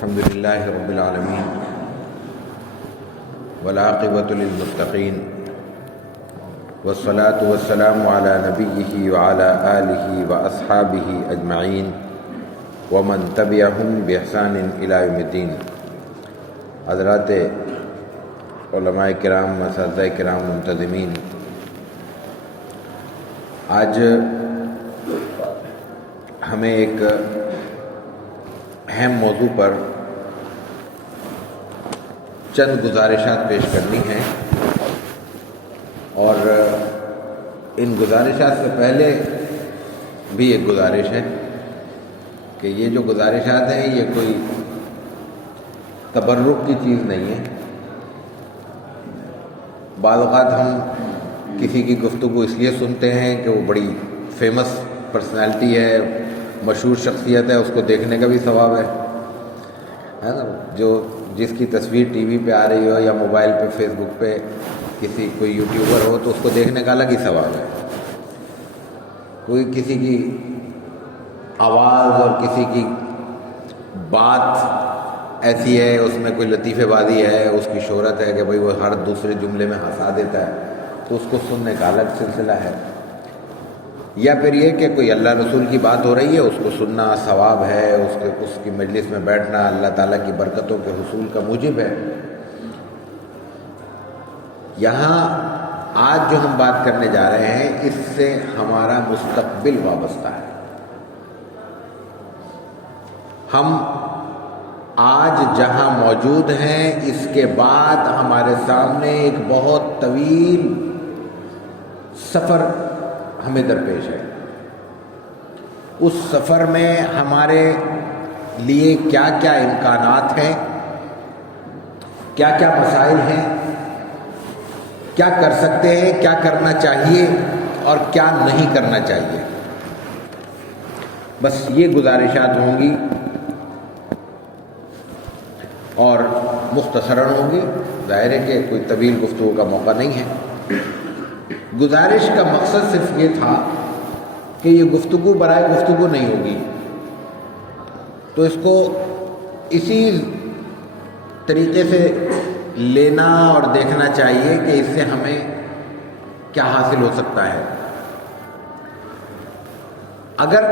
الحمد لله رب العالمين والعاقبة للمتقين والصلاة والسلام على نبيه وعلى آله وأصحابه أجمعين ومن تبعهم بإحسان إلى يوم الدين۔ حضرات علماء کرام، اساتذہ کرام، منتظمین، آج ہمیں ایک اہم موضوع پر چند گزارشات پیش کرنی ہیں، اور ان گزارشات سے پہلے بھی ایک گزارش ہے کہ یہ جو گزارشات ہیں یہ کوئی تبرک کی چیز نہیں ہے۔ بعض اوقات ہم کسی کی گفتگو اس لیے سنتے ہیں کہ وہ بڑی فیمس پرسنالٹی ہے، مشہور شخصیت ہے، اس کو دیکھنے کا بھی ثواب ہے نا۔ جس کی تصویر ٹی وی پہ آ رہی ہو یا موبائل پہ، فیس بک پہ کوئی یوٹیوبر ہو تو اس کو دیکھنے کا الگ ہی ثواب ہے۔ کوئی کسی کی آواز اور کسی کی بات ایسی ہے، اس میں کوئی لطیفے بازی ہے، اس کی شہرت ہے کہ بھئی وہ ہر دوسرے جملے میں ہنسا دیتا ہے، تو اس کو سننے کا الگ سلسلہ ہے۔ یا پھر یہ کہ کوئی اللہ رسول کی بات ہو رہی ہے، اس کو سننا ثواب ہے، اس کی مجلس میں بیٹھنا اللہ تعالیٰ کی برکتوں کے حصول کا موجب ہے۔ یہاں آج جو ہم بات کرنے جا رہے ہیں اس سے ہمارا مستقبل وابستہ ہے۔ ہم آج جہاں موجود ہیں اس کے بعد ہمارے سامنے ایک بہت طویل سفر ہمیں درپیش ہے۔ اس سفر میں ہمارے لیے کیا کیا امکانات ہیں، کیا کیا مسائل ہیں، کیا کر سکتے ہیں، کیا کرنا چاہیے اور کیا نہیں کرنا چاہیے، بس یہ گزارشات ہوں گی اور مختصراً ہوں گی۔ ظاہر ہے کہ کوئی طویل گفتگو کا موقع نہیں ہے۔ گزارش کا مقصد صرف یہ تھا کہ یہ گفتگو برائے گفتگو نہیں ہوگی، تو اس کو اسی طریقے سے لینا اور دیکھنا چاہیے کہ اس سے ہمیں کیا حاصل ہو سکتا ہے۔ اگر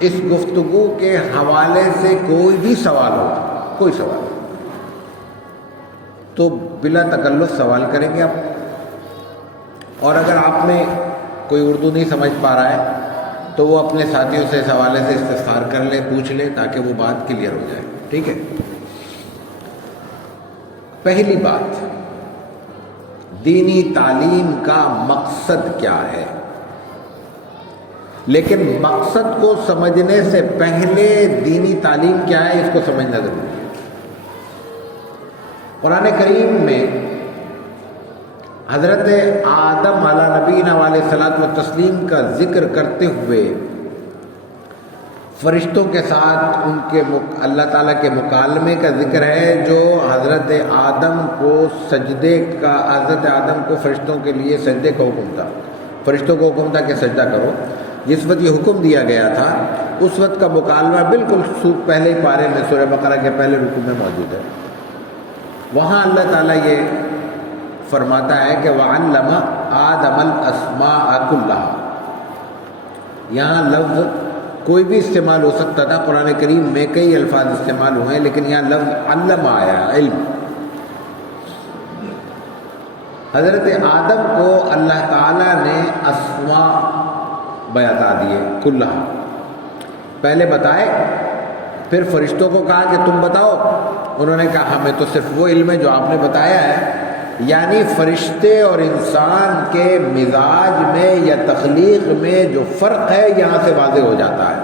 اس گفتگو کے حوالے سے کوئی بھی سوال ہو، کوئی سوال تو بلا تکلف سوال کریں گے آپ، اور اگر آپ میں کوئی اردو نہیں سمجھ پا رہا ہے تو وہ اپنے ساتھیوں سے اس حوالے سے استفسار کر لے، پوچھ لے، تاکہ وہ بات کلیئر ہو جائے۔ ٹھیک ہے؟ پہلی بات، دینی تعلیم کا مقصد کیا ہے؟ لیکن مقصد کو سمجھنے سے پہلے دینی تعلیم کیا ہے اس کو سمجھنا ضروری ہے۔ قرآن کریم میں حضرت آدم علیہ نبینا علیہ الصلوۃ والتسلیم کا ذکر کرتے ہوئے فرشتوں کے ساتھ ان کے اللہ تعالیٰ کے مکالمے کا ذکر ہے، جو حضرت آدم کو فرشتوں کے لیے سجدے کا حکم تھا۔ فرشتوں کو حکم تھا کہ سجدہ کرو۔ جس وقت یہ حکم دیا گیا تھا اس وقت کا مکالمہ بالکل پہلے ہی پارے میں سورہ بقرہ کے پہلے رکوع میں موجود ہے۔ وہاں اللہ تعالیٰ یہ فرماتا ہے کہ وَعَلَّمَ آدَمَ الْأَسْمَاءَ كُلَّهَا۔ یہاں لفظ کوئی بھی استعمال ہو سکتا تھا، قرآن کریم میں کئی الفاظ استعمال ہوئے ہیں، لیکن یہاں لفظ علم آیا ہے، علم۔ حضرت آدم کو اللہ تعالیٰ نے اسماء بتا دیے کلّہ، پہلے بتائے، پھر فرشتوں کو کہا کہ تم بتاؤ۔ انہوں نے کہا ہمیں تو صرف وہ علم ہے جو آپ نے بتایا ہے۔ یعنی فرشتے اور انسان کے مزاج میں یا تخلیق میں جو فرق ہے یہاں سے واضح ہو جاتا ہے۔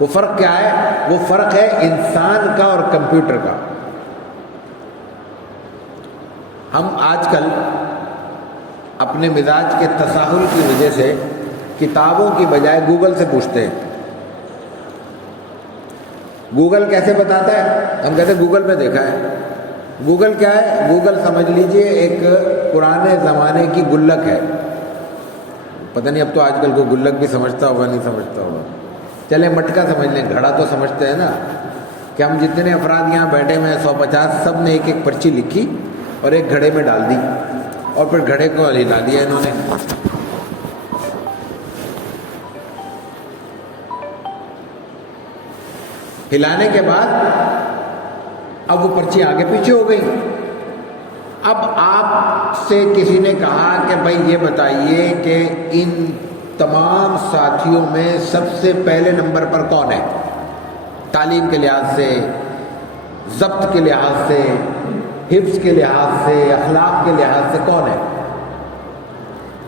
وہ فرق کیا ہے؟ وہ فرق ہے انسان کا اور کمپیوٹر کا۔ ہم آج کل اپنے مزاج کے تساہل کی وجہ سے کتابوں کی بجائے گوگل سے پوچھتے ہیں۔ گوگل کیسے بتاتا ہے؟ ہم کہتے ہیں گوگل پہ دیکھا ہے۔ گوگل کیا ہے؟ گوگل سمجھ لیجئے ایک پرانے زمانے کی گلک ہے۔ پتہ نہیں اب تو آج کل کو گلک بھی سمجھتا ہوگا نہیں سمجھتا ہوگا، چلے مٹکا سمجھ لیں، گھڑا تو سمجھتے ہیں نا، کہ ہم جتنے افراد یہاں بیٹھے ہوئے ہیں 150 سب نے ایک ایک پرچی لکھی اور ایک گھڑے میں ڈال دی اور پھر گھڑے کو ہلا دیا انہوں نے. ہلانے کے بعد اب وہ پرچی آگے پیچھے ہو گئی. اب آپ سے کسی نے کہا کہ بھائی یہ بتائیے کہ ان تمام ساتھیوں میں سب سے پہلے نمبر پر کون ہے، تعلیم کے لحاظ سے، ضبط کے لحاظ سے، حفظ کے لحاظ سے، اخلاق کے لحاظ سے کون ہے؟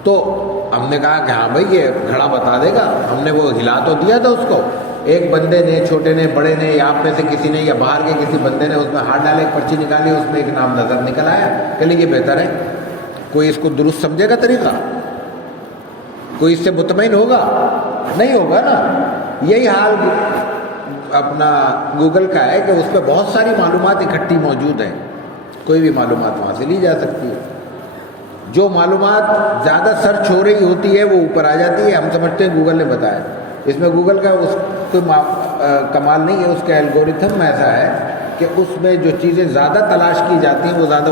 تو ہم نے کہا کہ ہاں بھائی یہ گھڑا بتا دے گا. ہم نے وہ ہلا تو دیا تھا اس کو، ایک بندے نے، چھوٹے نے، بڑے نے، یا آپ میں سے کسی نے یا باہر کے کسی بندے نے اس میں ہاتھ ڈالے، ایک پرچی نکالی، اس میں ایک نام نظر نکل آیا کہ یہ بہتر ہے. کوئی اس کو درست سمجھے گا طریقہ؟ کوئی اس سے مطمئن ہوگا؟ نہیں ہوگا نا. یہی حال اپنا گوگل کا ہے کہ اس پہ بہت ساری معلومات اکٹھی موجود ہیں، کوئی بھی معلومات وہاں سے لی جا سکتی ہے. جو معلومات زیادہ سرچ ہو رہی ہوتی ہے وہ اوپر آ جاتی ہے، ہم سمجھتے ہیں گوگل نے بتایا. اس میں گوگل کا اس کوئی کمال نہیں ہے، اس کا الگورتھم ایسا ہے کہ اس میں جو چیزیں زیادہ تلاش کی جاتی ہیں وہ زیادہ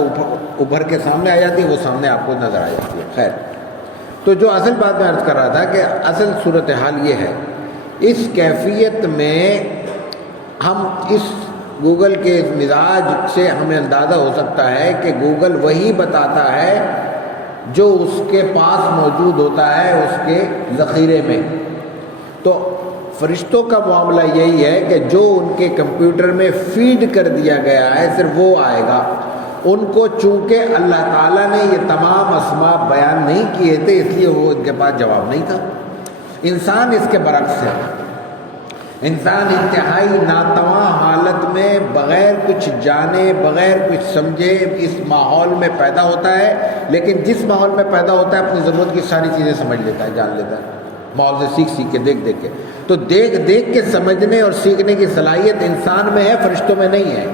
ابھر کے سامنے آ جاتی ہیں، وہ سامنے آپ کو نظر آ جاتی ہے. خیر، تو جو اصل بات میں عرض کر رہا تھا کہ اصل صورتحال یہ ہے، اس کیفیت میں ہم اس گوگل کے مزاج سے ہمیں اندازہ ہو سکتا ہے کہ گوگل وہی بتاتا ہے جو اس کے پاس موجود ہوتا ہے اس کے ذخیرے میں. تو فرشتوں کا معاملہ یہی ہے کہ جو ان کے کمپیوٹر میں فیڈ کر دیا گیا ہے صرف وہ آئے گا. ان کو چونکہ اللہ تعالیٰ نے یہ تمام اسماء بیان نہیں کیے تھے اس لیے وہ ان کے پاس جواب نہیں تھا. انسان اس کے برعکس ہے. انسان انتہائی ناتواں حالت میں بغیر کچھ جانے، بغیر کچھ سمجھے اس ماحول میں پیدا ہوتا ہے، لیکن جس ماحول میں پیدا ہوتا ہے اپنی ضرورت کی ساری چیزیں سمجھ لیتا ہے، جان لیتا ہے، ماحول سے سیکھ کے، دیکھ کے. تو دیکھ کے سمجھنے اور سیکھنے کی صلاحیت انسان میں ہے، فرشتوں میں نہیں ہے.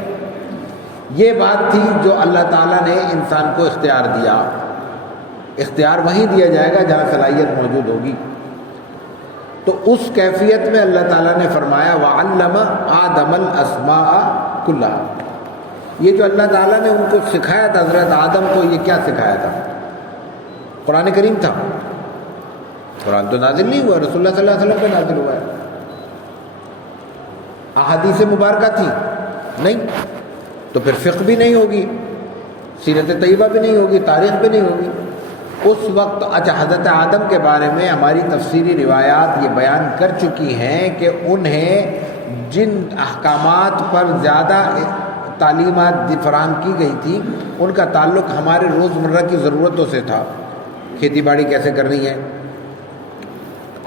یہ بات تھی جو اللہ تعالیٰ نے انسان کو اختیار دیا. اختیار وہیں دیا جائے گا جہاں صلاحیت موجود ہوگی. تو اس کیفیت میں اللہ تعالیٰ نے فرمایا وَعَلَّمَ آدَمَ الْأَسْمَاءَ كُلَّهَا. یہ جو اللہ تعالیٰ نے ان کو سکھایا تھا، حضرت آدم کو یہ کیا سکھایا تھا؟ قرآن کریم تھا. قرآن تو نازل نہیں ہوا، رسول اللہ صلی اللہ علیہ وسلم پہ نازل ہوا ہے. احادیث مبارکہ تھی نہیں، تو پھر فقہ بھی نہیں ہوگی، سیرت طیبہ بھی نہیں ہوگی، تاریخ بھی نہیں ہوگی. اس وقت اچھا حضرت آدم کے بارے میں ہماری تفسیری روایات یہ بیان کر چکی ہیں کہ انہیں جن احکامات پر زیادہ تعلیمات فراہم کی گئی تھی ان کا تعلق ہمارے روزمرہ کی ضرورتوں سے تھا. کھیتی باڑی کیسے کرنی ہے،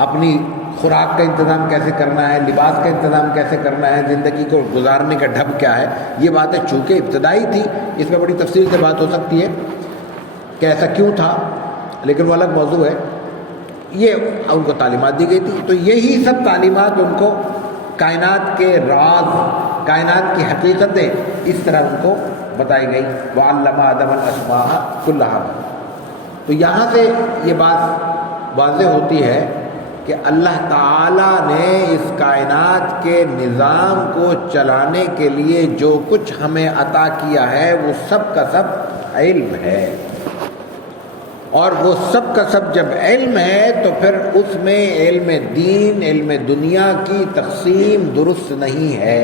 اپنی خوراک کا انتظام کیسے کرنا ہے، لباس کا انتظام کیسے کرنا ہے، زندگی کو گزارنے کا ڈھب کیا ہے. یہ باتیں چونکہ ابتدائی تھی، اس میں بڑی تفصیل سے بات ہو سکتی ہے کہ ایسا کیوں تھا، لیکن وہ الگ موضوع ہے. یہ ان کو تعلیمات دی گئی تھی. تو یہی سب تعلیمات ان کو کائنات کے راز، کائنات کی حقیقتیں اس طرح ان کو بتائی گئی. وَعَلَّمَ آدَمَ الْأَسْمَاءَ كُلَّهَا. تو یہاں سے یہ بات واضح ہوتی ہے کہ اللہ تعالیٰ نے اس کائنات کے نظام کو چلانے کے لیے جو کچھ ہمیں عطا کیا ہے وہ سب کا سب علم ہے. اور وہ سب کا سب جب علم ہے تو پھر اس میں علم دین، علم دنیا کی تقسیم درست نہیں ہے.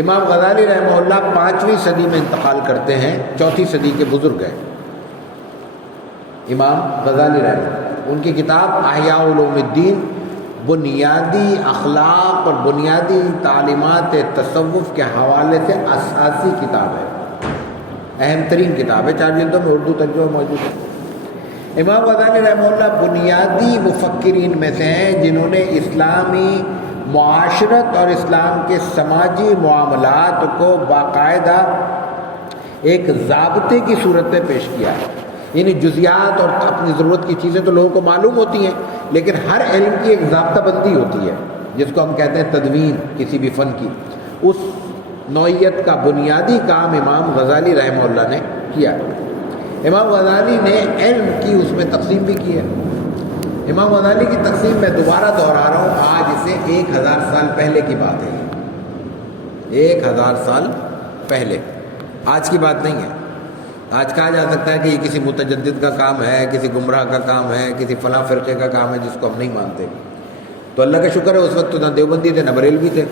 امام غزالی رحمہ اللہ 5ویں صدی میں انتقال کرتے ہیں، 4تھی صدی کے بزرگ ہیں امام غزالی رحمہ اللہ. ان کی کتاب احیاء علوم الدین بنیادی اخلاق اور بنیادی تعلیمات تصوف کے حوالے سے اساسی کتاب ہے، اہم ترین کتاب ہے. 4 جلدوں میں اردو ترجمہ موجود ہے. امام غزالی رحمہ اللہ بنیادی مفکرین میں سے ہیں جنہوں نے اسلامی معاشرت اور اسلام کے سماجی معاملات کو باقاعدہ ایک ضابطے کی صورت میں پیش کیا ہے. یعنی جزیات اور اپنی ضرورت کی چیزیں تو لوگوں کو معلوم ہوتی ہیں، لیکن ہر علم کی ایک ضابطہ بندی ہوتی ہے جس کو ہم کہتے ہیں تدوین کسی بھی فن کی. اس نوعیت کا بنیادی کام امام غزالی رحمہ اللہ نے کیا. امام غزالی نے علم کی اس میں تقسیم بھی کی ہے. امام غزالی کی تقسیم میں دوبارہ دہرا رہا ہوں، آج سے 1000 سال پہلے کی بات ہے، 1000 سال پہلے، آج کی بات نہیں ہے۔ آج کہا جا سکتا ہے کہ یہ کسی متجدد کا کام ہے، کسی گمراہ کا کام ہے، کسی فلاں فرقے کا کام ہے جس کو ہم نہیں مانتے۔ تو اللہ کا شکر ہے اس وقت تو نہ دیوبندی تھے نہ بریلوی تھے،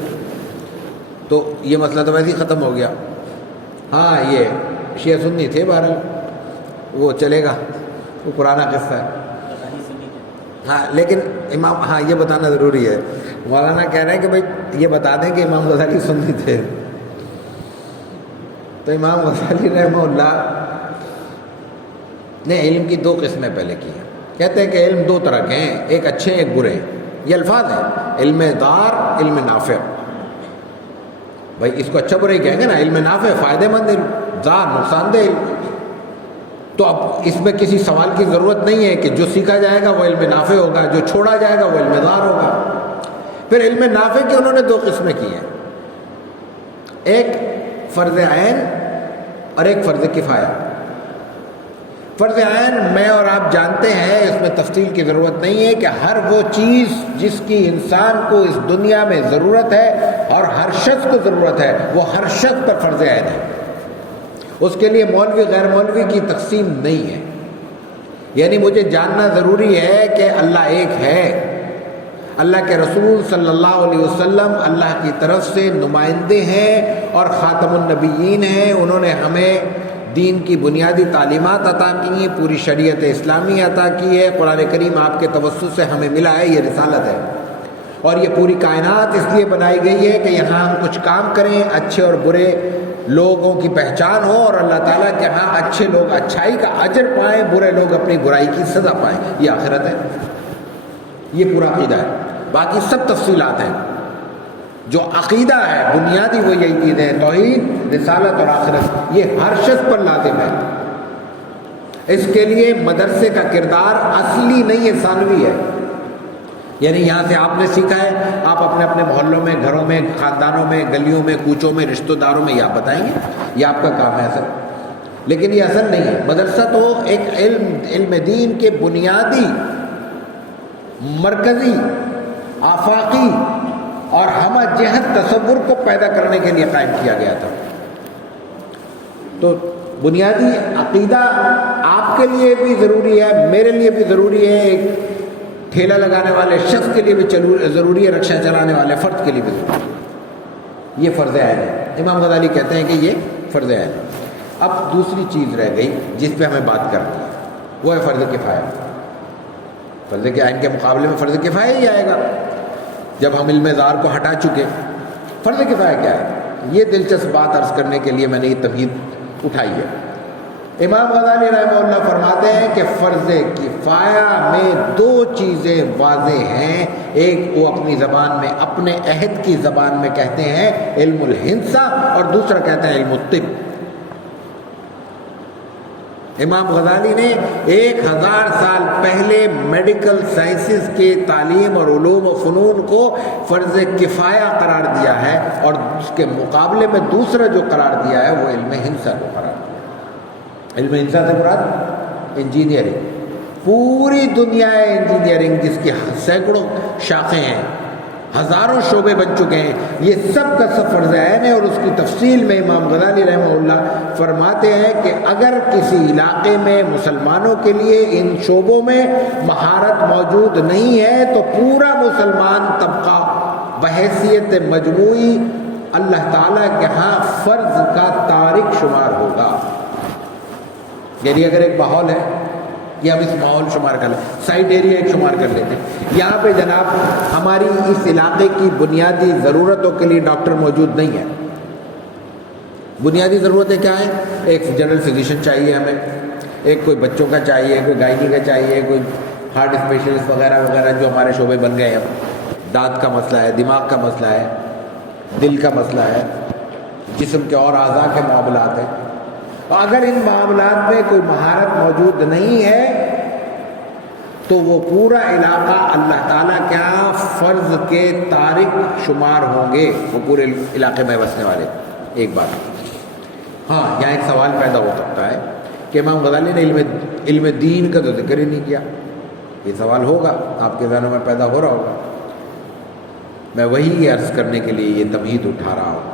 تو یہ مسئلہ تو ویسے ہی ختم ہو گیا۔ ہاں یہ شیعہ سنی تھے، بہرحال وہ چلے گا، وہ پرانا قصہ ہے۔ ہاں لیکن امام، ہاں یہ بتانا ضروری ہے، مولانا کہہ رہے ہیں کہ بھائی یہ بتا دیں کہ امام غزالی سنی تھے۔ تو امام غزالی رحمہ اللہ نے علم کی 2 قسمیں پہلے کی ہیں۔ کہتے ہیں کہ علم 2 طرح کے ہیں، ایک اچھے ایک برے، یہ الفاظ ہیں، علم دار، علم نافع۔ بھائی اس کو اچھا برا ہی کہیں گے نا، علم نافع فائدہ مند علم، دار نقصان دہ علم۔ تو اب اس میں کسی سوال کی ضرورت نہیں ہے کہ جو سیکھا جائے گا وہ علم نافع ہوگا، جو چھوڑا جائے گا وہ علم دار ہوگا۔ پھر علم نافع کی انہوں نے 2 قسمیں کی ہیں، ایک فرض عین اور ایک فرض کفایہ۔ فرض عین میں اور آپ جانتے ہیں، اس میں تفصیل کی ضرورت نہیں ہے کہ ہر وہ چیز جس کی انسان کو اس دنیا میں ضرورت ہے اور ہر شخص کو ضرورت ہے، وہ ہر شخص پر فرض عین ہے۔ اس کے لیے مولوی غیر مولوی کی تقسیم نہیں ہے، یعنی مجھے جاننا ضروری ہے کہ اللہ ایک ہے، اللہ کے رسول صلی اللہ علیہ وسلم اللہ کی طرف سے نمائندے ہیں اور خاتم النبیین ہیں، انہوں نے ہمیں دین کی بنیادی تعلیمات عطا کی ہیں، پوری شریعت اسلامی عطا کی ہے، قرآن کریم آپ کے توسط سے ہمیں ملا ہے، یہ رسالت ہے۔ اور یہ پوری کائنات اس لیے بنائی گئی ہے کہ یہاں ہم کچھ کام کریں، اچھے اور برے لوگوں کی پہچان ہو، اور اللہ تعالیٰ کے ہاں اچھے لوگ اچھائی کا اجر پائیں، برے لوگ اپنی برائی کی سزا پائیں، یہ آخرت ہے، یہ پورا عقیدہ ہے۔ باقی سب تفصیلات ہیں، جو عقیدہ ہے بنیادی وہ یہی چیزیں ہیں، توحید، رسالت اور آخرت، یہ ہر شخص پر لازم ہے۔ اس کے لیے مدرسے کا کردار اصلی نہیں ہے، ثانوی ہے، یعنی یہاں سے آپ نے سیکھا ہے، آپ اپنے اپنے محلوں میں، گھروں میں، خاندانوں میں، گلیوں میں، کوچوں میں، رشتہ داروں میں یہ آپ بتائیں گے، یہ آپ کا کام ہے اصل، لیکن یہ اصل نہیں ہے۔ مدرسہ تو ایک علم دین کے بنیادی، مرکزی، آفاقی اور ہمہ جہت تصور کو پیدا کرنے کے لیے قائم کیا گیا تھا۔ تو بنیادی عقیدہ آپ کے لیے بھی ضروری ہے، میرے لیے بھی ضروری ہے، ایک ٹھیلا لگانے والے شخص کے لیے بھی ضروری ہے، رکشہ چلانے والے فرد کے لیے بھی ضروری ہے، یہ فرض عین ہے۔ امام غزالی کہتے ہیں کہ یہ فرض عین ہے۔ اب دوسری چیز رہ گئی جس پہ ہمیں بات کرنی ہے، وہ ہے فرض کفایہ۔ فرض عین کے مقابلے میں فرض کفایہ ہی آئے گا جب ہم علم دار کو ہٹا چکے۔ فرض کفایہ کیا ہے؟ یہ دلچسپ بات عرض کرنے کے لیے میں نے یہ تمہید اٹھائی ہے۔ امام غزالی رحمہ اللہ فرماتے ہیں کہ فرض کفایہ میں 2 چیزیں واضح ہیں، ایک وہ اپنی زبان میں، اپنے عہد کی زبان میں کہتے ہیں علم الہندسہ، اور دوسرا کہتے ہیں علم الطب۔ امام غزالی نے 1000 سال پہلے میڈیکل سائنسز کے تعلیم اور علوم و فنون کو فرض کفایہ قرار دیا ہے، اور اس کے مقابلے میں دوسرا جو قرار دیا ہے وہ علم ہندسہ کو قرار دیا۔ علم ہندسہ سے مراد انجینئرنگ، پوری دنیا انجینئرنگ جس کی سینکڑوں شاخیں ہیں، ہزاروں شعبے بن چکے ہیں، یہ سب کا سب فرض عین ہے۔ اور اس کی تفصیل میں امام غزالی رحمہ اللہ فرماتے ہیں کہ اگر کسی علاقے میں مسلمانوں کے لیے ان شعبوں میں مہارت موجود نہیں ہے تو پورا مسلمان طبقہ بحیثیت مجموعی اللہ تعالیٰ کے ہاں فرض کا تارک شمار ہوگا۔ یعنی اگر ایک ماحول ہے، یہ ہم اس ماحول شمار کر لیں، سائٹ ایریا ایک شمار کر لیتے ہیں، یہاں پہ جناب ہماری اس علاقے کی بنیادی ضرورتوں کے لیے ڈاکٹر موجود نہیں ہے۔ بنیادی ضرورتیں کیا ہیں؟ ایک جنرل فزیشین چاہیے ہمیں، ایک کوئی بچوں کا چاہیے، کوئی گائنی کا چاہیے، کوئی ہارٹ اسپیشلسٹ وغیرہ وغیرہ جو ہمارے شعبے بن گئے ہیں۔ دانت کا مسئلہ ہے، دماغ کا مسئلہ ہے، دل کا مسئلہ ہے، جسم کے اور اعضاء کے معاملات ہیں۔ اگر ان معاملات میں کوئی مہارت موجود نہیں ہے تو وہ پورا علاقہ اللہ تعالیٰ کے یہاں فرض کے تارک شمار ہوں گے، وہ پورے علاقے میں بسنے والے۔ ایک بات، ہاں یہاں ایک سوال پیدا ہو سکتا ہے کہ امام غزالی نے علم دین کا تو ذکر ہی نہیں کیا، یہ سوال ہوگا، آپ کے ذہنوں میں پیدا ہو رہا ہوگا۔ میں وہی عرض کرنے کے لیے یہ تمہید اٹھا رہا ہوں۔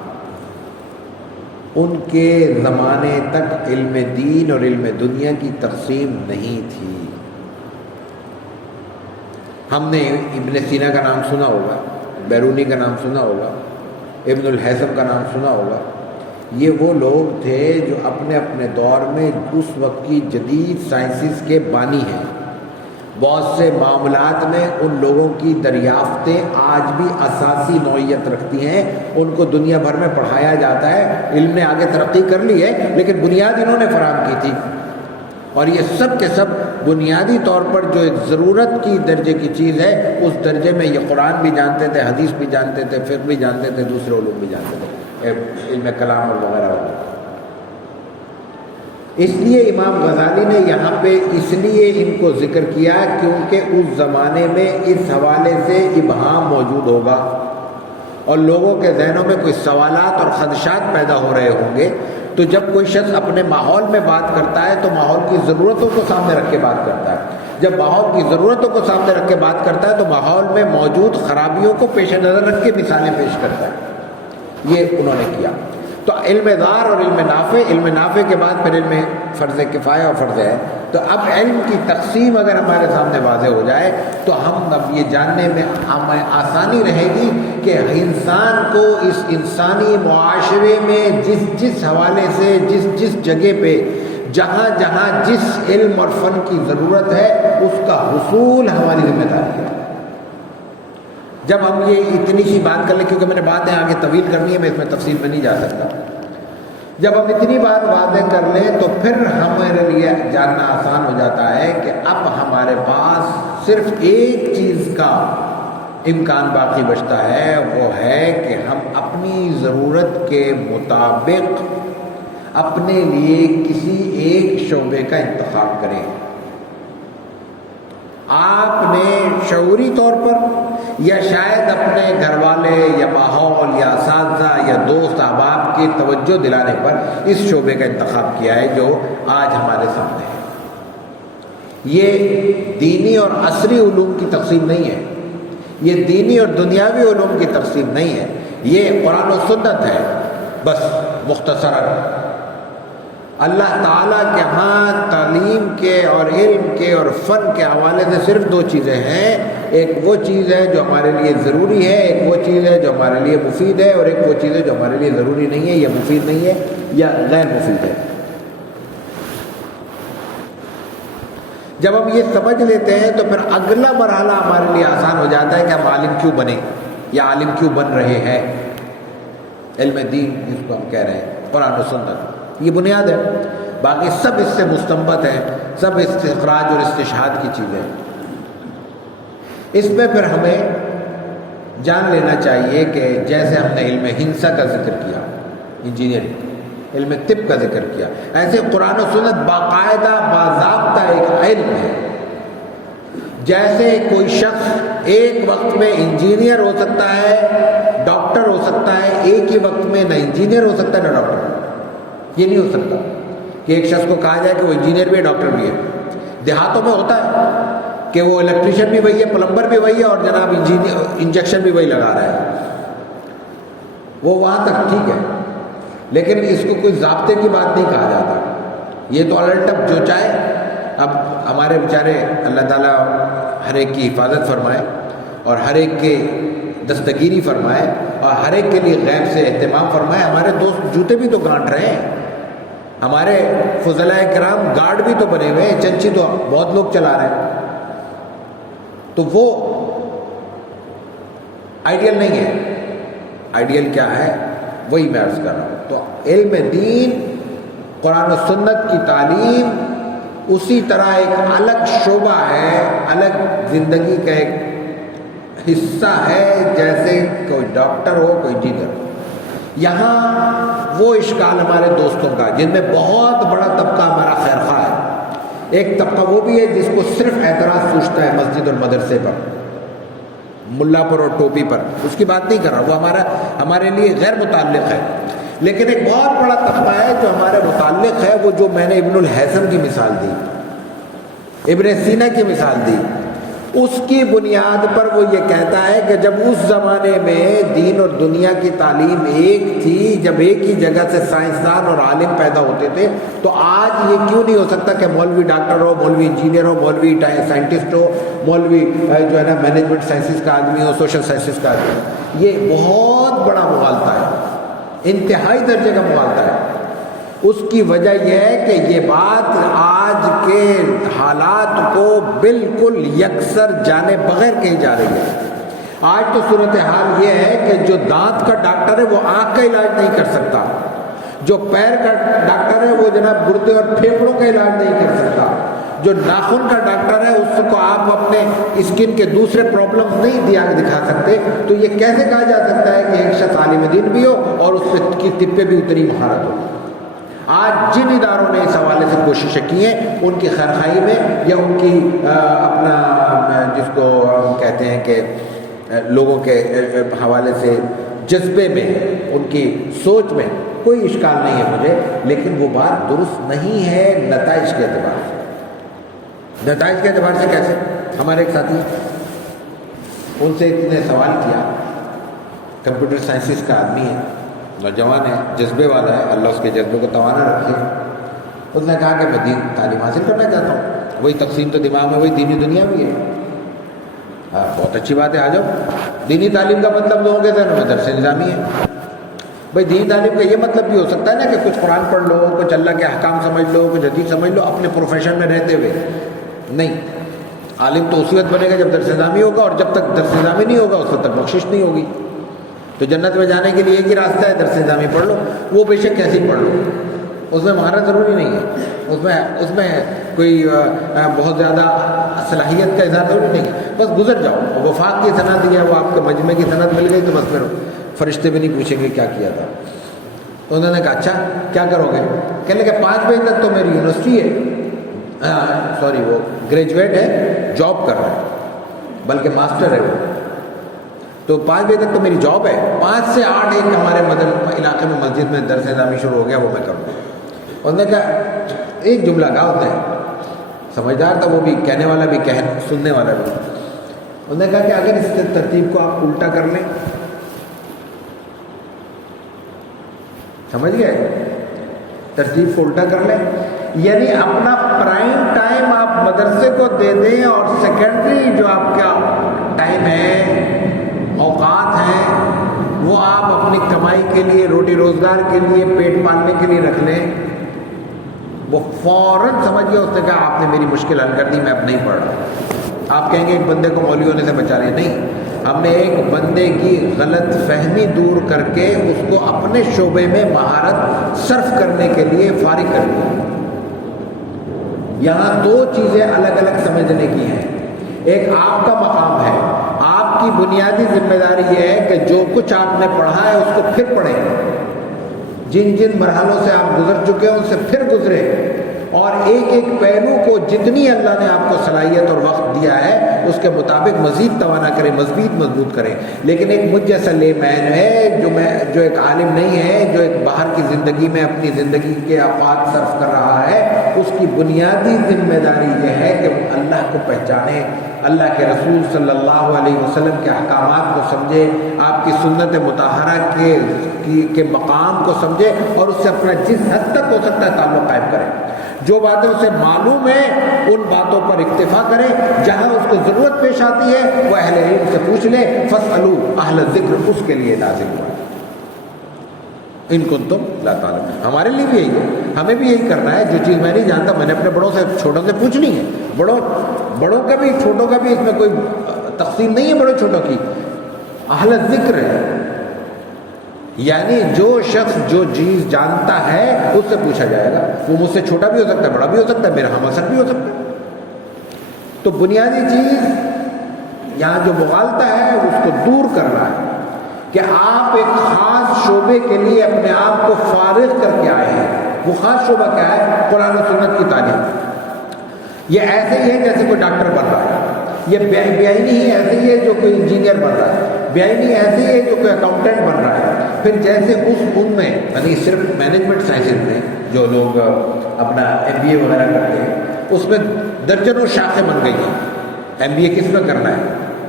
ان کے زمانے تک علم دین اور علم دنیا کی تقسیم نہیں تھی۔ ہم نے ابن سینا کا نام سنا ہوگا، بیرونی کا نام سنا ہوگا، ابن الہیثم کا نام سنا ہوگا۔ یہ وہ لوگ تھے جو اپنے اپنے دور میں اس وقت کی جدید سائنسز کے بانی ہیں۔ بہت سے معاملات میں ان لوگوں کی دریافتیں آج بھی اساسی نوعیت رکھتی ہیں، ان کو دنیا بھر میں پڑھایا جاتا ہے۔ علم نے آگے ترقی کر لی ہے لیکن بنیاد انہوں نے فراہم کی تھی، اور یہ سب کے سب بنیادی طور پر جو ایک ضرورت کی درجے کی چیز ہے، اس درجے میں یہ قرآن بھی جانتے تھے، حدیث بھی جانتے تھے، فقہ بھی جانتے تھے، دوسرے علوم بھی جانتے تھے، علم کلام اور وغیرہ وغیرہ۔ اس لیے امام غزالی نے یہاں پہ اس لیے ان کو ذکر کیا کیونکہ اس زمانے میں اس حوالے سے ابہام موجود ہوگا اور لوگوں کے ذہنوں میں کوئی سوالات اور خدشات پیدا ہو رہے ہوں گے۔ تو جب کوئی شخص اپنے ماحول میں بات کرتا ہے تو ماحول کی ضرورتوں کو سامنے رکھ کے بات کرتا ہے۔ جب ماحول کی ضرورتوں کو سامنے رکھ کے بات کرتا ہے تو ماحول میں موجود خرابیوں کو پیش نظر رکھ کے مثالیں پیش کرتا ہے۔ یہ انہوں نے کیا۔ تو علم دار اور علم نافع کے بعد پھر علم فرض کفایہ اور فرض ہے۔ تو اب علم کی تقسیم اگر ہمارے سامنے واضح ہو جائے تو ہم اب یہ جاننے میں ہمیں آسانی رہے گی کہ انسان کو اس انسانی معاشرے میں جس حوالے سے جس جگہ پہ جہاں جس علم اور فن کی ضرورت ہے اس کا حصول ہماری ذمہ داری ہے۔ جب ہم یہ اتنی سی بات کر لیں، کیونکہ میں نے باتیں آگے طویل کرنی ہے، میں اس میں تفصیل میں نہیں جا سکتا، جب ہم اتنی بات واضح کر لیں تو پھر ہمارے لیے جاننا آسان ہو جاتا ہے کہ اب ہمارے پاس صرف ایک چیز کا امکان باقی بچتا ہے، وہ ہے کہ ہم اپنی ضرورت کے مطابق اپنے لیے کسی ایک شعبے کا انتخاب کریں۔ آپ نے شعوری طور پر یا شاید اپنے گھر والے یا ماحول یا اساتذہ یا دوست احباب کی توجہ دلانے پر اس شعبے کا انتخاب کیا ہے جو آج ہمارے سامنے ہے۔ یہ دینی اور عصری علوم کی تقسیم نہیں ہے، یہ دینی اور دنیاوی علوم کی تقسیم نہیں ہے، یہ قرآن و سنت ہے۔ بس مختصراً اللہ تعالیٰ کے ہاں تعلیم کے اور علم کے اور فن کے حوالے سے صرف دو چیزیں ہیں، ایک وہ چیز ہے جو ہمارے لیے ضروری ہے، ایک وہ چیز ہے جو ہمارے لیے مفید ہے، اور ایک وہ چیز ہے جو ہمارے لیے ضروری نہیں ہے یا مفید نہیں ہے یا غیر مفید ہے۔ جب ہم یہ سمجھ لیتے ہیں تو پھر اگلا مرحلہ ہمارے لیے آسان ہو جاتا ہے کہ ہم عالم کیوں بنیں یا عالم کیوں بن رہے ہیں۔ علم دین جس کو ہم کہہ رہے ہیں، قرآن و سنت، یہ بنیاد ہے، باقی سب اس سے مستنبط ہے، سب استخراج اور استشہاد کی چیزیں ہیں۔ اس میں پھر ہمیں جان لینا چاہیے کہ جیسے ہم نے علم ہندسہ کا ذکر کیا، انجینئرنگ، علم طب کا ذکر کیا، ایسے قرآن و سنت باقاعدہ باضابطہ ایک علم ہے۔ جیسے کوئی شخص ایک وقت میں انجینئر ہو سکتا ہے، ڈاکٹر ہو سکتا ہے، ایک ہی وقت میں نہ انجینئر ہو سکتا ہے نہ ڈاکٹر، یہ نہیں ہو سکتا کہ ایک شخص کو کہا جائے کہ وہ انجینئر بھی ہے ڈاکٹر بھی ہے۔ دیہاتوں میں ہوتا ہے کہ وہ الیکٹریشین بھی وہی ہے، پلمبر بھی وہی ہے، اور جناب انجیکشن بھی وہی لگا رہا ہے، وہ وہاں تک ٹھیک ہے، لیکن اس کو کوئی ضابطے کی بات نہیں کہا جاتا۔ یہ تو الٹپ جو چاہے۔ اب ہمارے بیچارے اللہ تعالیٰ ہر ایک کی حفاظت فرمائے اور ہر ایک کے دستگیری فرمائے اور ہر ایک کے لیے غیب سے اہتمام فرمائے۔ ہمارے دوست جوتے بھی تو گانٹ رہے ہیں، ہمارے فضلاء کرام گارڈ بھی تو بنے ہوئے ہیں، چنچی تو بہت لوگ چلا رہے ہیں، تو وہ آئیڈیل نہیں ہے۔ آئیڈیل کیا ہے وہی میں عرض کر رہا ہوں۔ تو علم دین، قرآن و سنت کی تعلیم اسی طرح ایک الگ شعبہ ہے، الگ زندگی کا ایک حصہ ہے، جیسے کوئی ڈاکٹر ہو، کوئی انجینئر ہو۔ یہاں وہ اشکال ہمارے دوستوں کا، جن میں بہت بڑا طبقہ ہمارا خیر خواہ ہے۔ ایک طبقہ وہ بھی ہے جس کو صرف اعتراض سوچتا ہے مسجد اور مدرسے پر، ملا پر اور ٹوپی پر، اس کی بات نہیں کر رہا، وہ ہمارے لیے غیر متعلق ہے۔ لیکن ایک بہت بڑا طبقہ ہے جو ہمارے متعلق ہے، وہ جو میں نے ابن الہیثم کی مثال دی، ابن سینا کی مثال دی، اس کی بنیاد پر وہ یہ کہتا ہے کہ جب اس زمانے میں دین اور دنیا کی تعلیم ایک تھی، جب ایک ہی جگہ سے سائنسدان اور عالم پیدا ہوتے تھے، تو آج یہ کیوں نہیں ہو سکتا کہ مولوی ڈاکٹر ہو، مولوی انجینئر ہو، مولوی سائنٹسٹ ہو، مولوی جو ہے نا مینجمنٹ سائنسز کا آدمی ہو، سوشل سائنسز کا آدمی ہو۔ یہ بہت بڑا مغالطہ ہے، انتہائی درجے کا مغالطہ ہے۔ اس کی وجہ یہ ہے کہ یہ بات آج کے حالات کو بالکل یکسر جانے بغیر کہی جا رہی ہے۔ آج تو صورتحال یہ ہے کہ جو دانت کا ڈاکٹر ہے وہ آنکھ کا علاج نہیں کر سکتا، جو پیر کا ڈاکٹر ہے وہ جناب گردے اور پھیپھڑوں کا علاج نہیں کر سکتا، جو ناخن کا ڈاکٹر ہے اس کو آپ اپنے اسکن کے دوسرے پرابلمز نہیں دکھا سکتے۔ تو یہ کیسے کہا جا سکتا ہے کہ ایک شخص عالم دین بھی ہو اور اس پہ کی طب پہ بھی اتنی مہارت ہو؟ آج جن اداروں نے اس حوالے سے کوششیں کی ہیں ان کی خیرخواہی میں یا ان کی اپنا جس کو ہم کہتے ہیں کہ لوگوں کے حوالے سے جذبے میں، ان کی سوچ میں کوئی اشکال نہیں ہے مجھے، لیکن وہ بات درست نہیں ہے نتائج کے اعتبار سے۔ نتائج کے اعتبار سے کیسے؟ ہمارے ایک ساتھی ان سے ایک نے سوال کیا، کمپیوٹر سائنسز کا آدمی ہے، نوجوان ہے، جذبے والا ہے، اللہ اس کے جذبے کو توانا رکھے۔ اس نے کہا کہ میں دین تعلیم حاصل کرنا چاہتا ہوں، وہی تقسیم تو دماغ میں وہی دینی دنیا بھی ہے۔ بہت اچھی بات ہے، آ جاؤ۔ دینی تعلیم کا مطلب لوگوں کے ذہن میں درس نظامی ہے۔ بھائی دینی تعلیم کا یہ مطلب بھی ہو سکتا ہے نا کہ کچھ قرآن پڑھ لو، کچھ اللہ کے احکام سمجھ لو، کچھ حدیث سمجھ لو اپنے پروفیشن میں رہتے ہوئے۔ نہیں، عالم تو اسی وقت بنے گا جب درس نظامی ہوگا، اور جب تک درس نظامی نہیں ہوگا اس وقت تک بخشش نہیں ہوگی۔ تو جنت میں جانے کے لیے ایک ہی راستہ ہے، درس نظامی پڑھ لو، وہ بے شک کیسی پڑھ لو، اس میں مہارت ضروری نہیں ہے، اس میں کوئی بہت زیادہ صلاحیت کا اظہار ضروری نہیں ہے، بس گزر جاؤ۔ وفاق کی سند ہے، وہ آپ کے مجمع کی سند مل گئی تو بس پھر فرشتے بھی نہیں پوچھیں گے کیا کیا تھا۔ تو انہوں نے کہا اچھا کیا کرو گے؟ کہنے لگے 5 بجے تک تو میری یونیورسٹی ہے، سوری وہ گریجویٹ ہے، جاب کر رہا ہے، بلکہ ماسٹر ہے وہ، تو 5 بجے تک تو میری جاب ہے، 5 سے 8 ایک ہمارے علاقے میں مسجد میں درس نظامی شروع ہو گیا، وہ میں کروں گا۔ انہوں نے کہا ایک جملہ کہا، ہوتا ہے سمجھدار تھا وہ بھی، کہنے والا بھی، سننے والا بھی۔ انہوں نے کہا کہ اگر اس ترتیب کو آپ الٹا کر لیں، سمجھ گئے؟ ترتیب کو الٹا کر لیں، یعنی اپنا پرائم ٹائم آپ مدرسے کو دے دیں اور سیکنڈری جو آپ کا ٹائم ہے، اوقات ہیں، وہ آپ اپنی کمائی کے لیے، روٹی روزگار کے لیے، پیٹ پالنے کے لیے رکھ لیں۔ وہ فوراً سمجھ گیا، اس نے کہا آپ نے میری مشکل حل کر دی، میں اب نہیں پڑھ رہا۔ آپ کہیں گے ایک بندے کو مولوی ہونے سے بچا رہے، نہیں، ہم نے ایک بندے کی غلط فہمی دور کر کے اس کو اپنے شعبے میں مہارت صرف کرنے کے لیے فارغ کر دیا۔ یہاں 2 چیزیں الگ الگ سمجھنے کی ہیں۔ ایک آپ کا مقام ہے، آپ کی بنیادی ذمہ داری یہ ہے کہ جو کچھ آپ نے پڑھا ہے اس کو پھر پڑھیں، جن جن مرحلوں سے آپ گزر چکے ہیں ان سے پھر گزرے، اور ایک ایک پہلو کو جتنی اللہ نے آپ کو صلاحیت اور وقت دیا ہے اس کے مطابق مزید توانا کریں، مضبوط کریں۔ لیکن ایک مجھ جیسا لے مین ہے جو ایک عالم نہیں ہے، جو ایک باہر کی زندگی میں اپنی زندگی کے اوقات صرف کر رہا ہے، اس کی بنیادی ذمہ داری یہ ہے کہ وہ اللہ کو پہچانے، اللہ کے رسول صلی اللہ علیہ وسلم کے احکامات کو سمجھے، آپ کی سنت مطہرہ کے مقام کو سمجھے، اور اس سے اپنا جس حد تک ہو سکتا ہے تعلق قائم کرے۔ جو باتیں اسے معلوم ہے ان باتوں پر اکتفا کرے، جہاں اس کو ضرورت پیش آتی ہے وہ اہل علم سے پوچھ لے، فاسألوا اہل الذکر، اس کے لیے نازل ہوا ان کنتم لا تعلمون۔ ہمارے لیے بھی یہی ہے، ہمیں بھی یہی کرنا ہے، جو چیز میں نہیں جانتا میں نے اپنے بڑوں سے، چھوٹوں سے پوچھنی ہے۔ بڑوں کا بھی چھوٹوں کا بھی اس میں کوئی تقسیم نہیں ہے، بڑوں چھوٹوں کی، اہل الذکر ہے، یعنی جو شخص جو چیز جانتا ہے اس سے پوچھا جائے گا۔ وہ مجھ سے چھوٹا بھی ہو سکتا ہے، بڑا بھی ہو سکتا ہے، میرا ہم عصر بھی ہو سکتا ہے۔ تو بنیادی چیز یہاں جو مغالطہ ہے اس کو دور کرنا ہے کہ آپ ایک خاص شعبے کے لیے اپنے آپ کو فارغ کر کے آئے ہیں۔ وہ خاص شعبہ کیا ہے؟ قرآن و سنت کی تعلیم۔ یہ ایسے ہی ہے جیسے کوئی ڈاکٹر بن رہا ہے، یہ بیائی ہی ایسے ہی ہے جو کوئی انجینئر بن رہا ہے، بیائی ایسے ہی ہے جو کوئی اکاؤنٹنٹ بن رہا ہے۔ پھر جیسے اس ان میں یعنی صرف مینجمنٹ سائنسز میں جو لوگ اپنا MBA وغیرہ کرتے ہیں، اس میں درجنوں شاخیں بن گئی ہیں، MBA کس میں کرنا ہے؟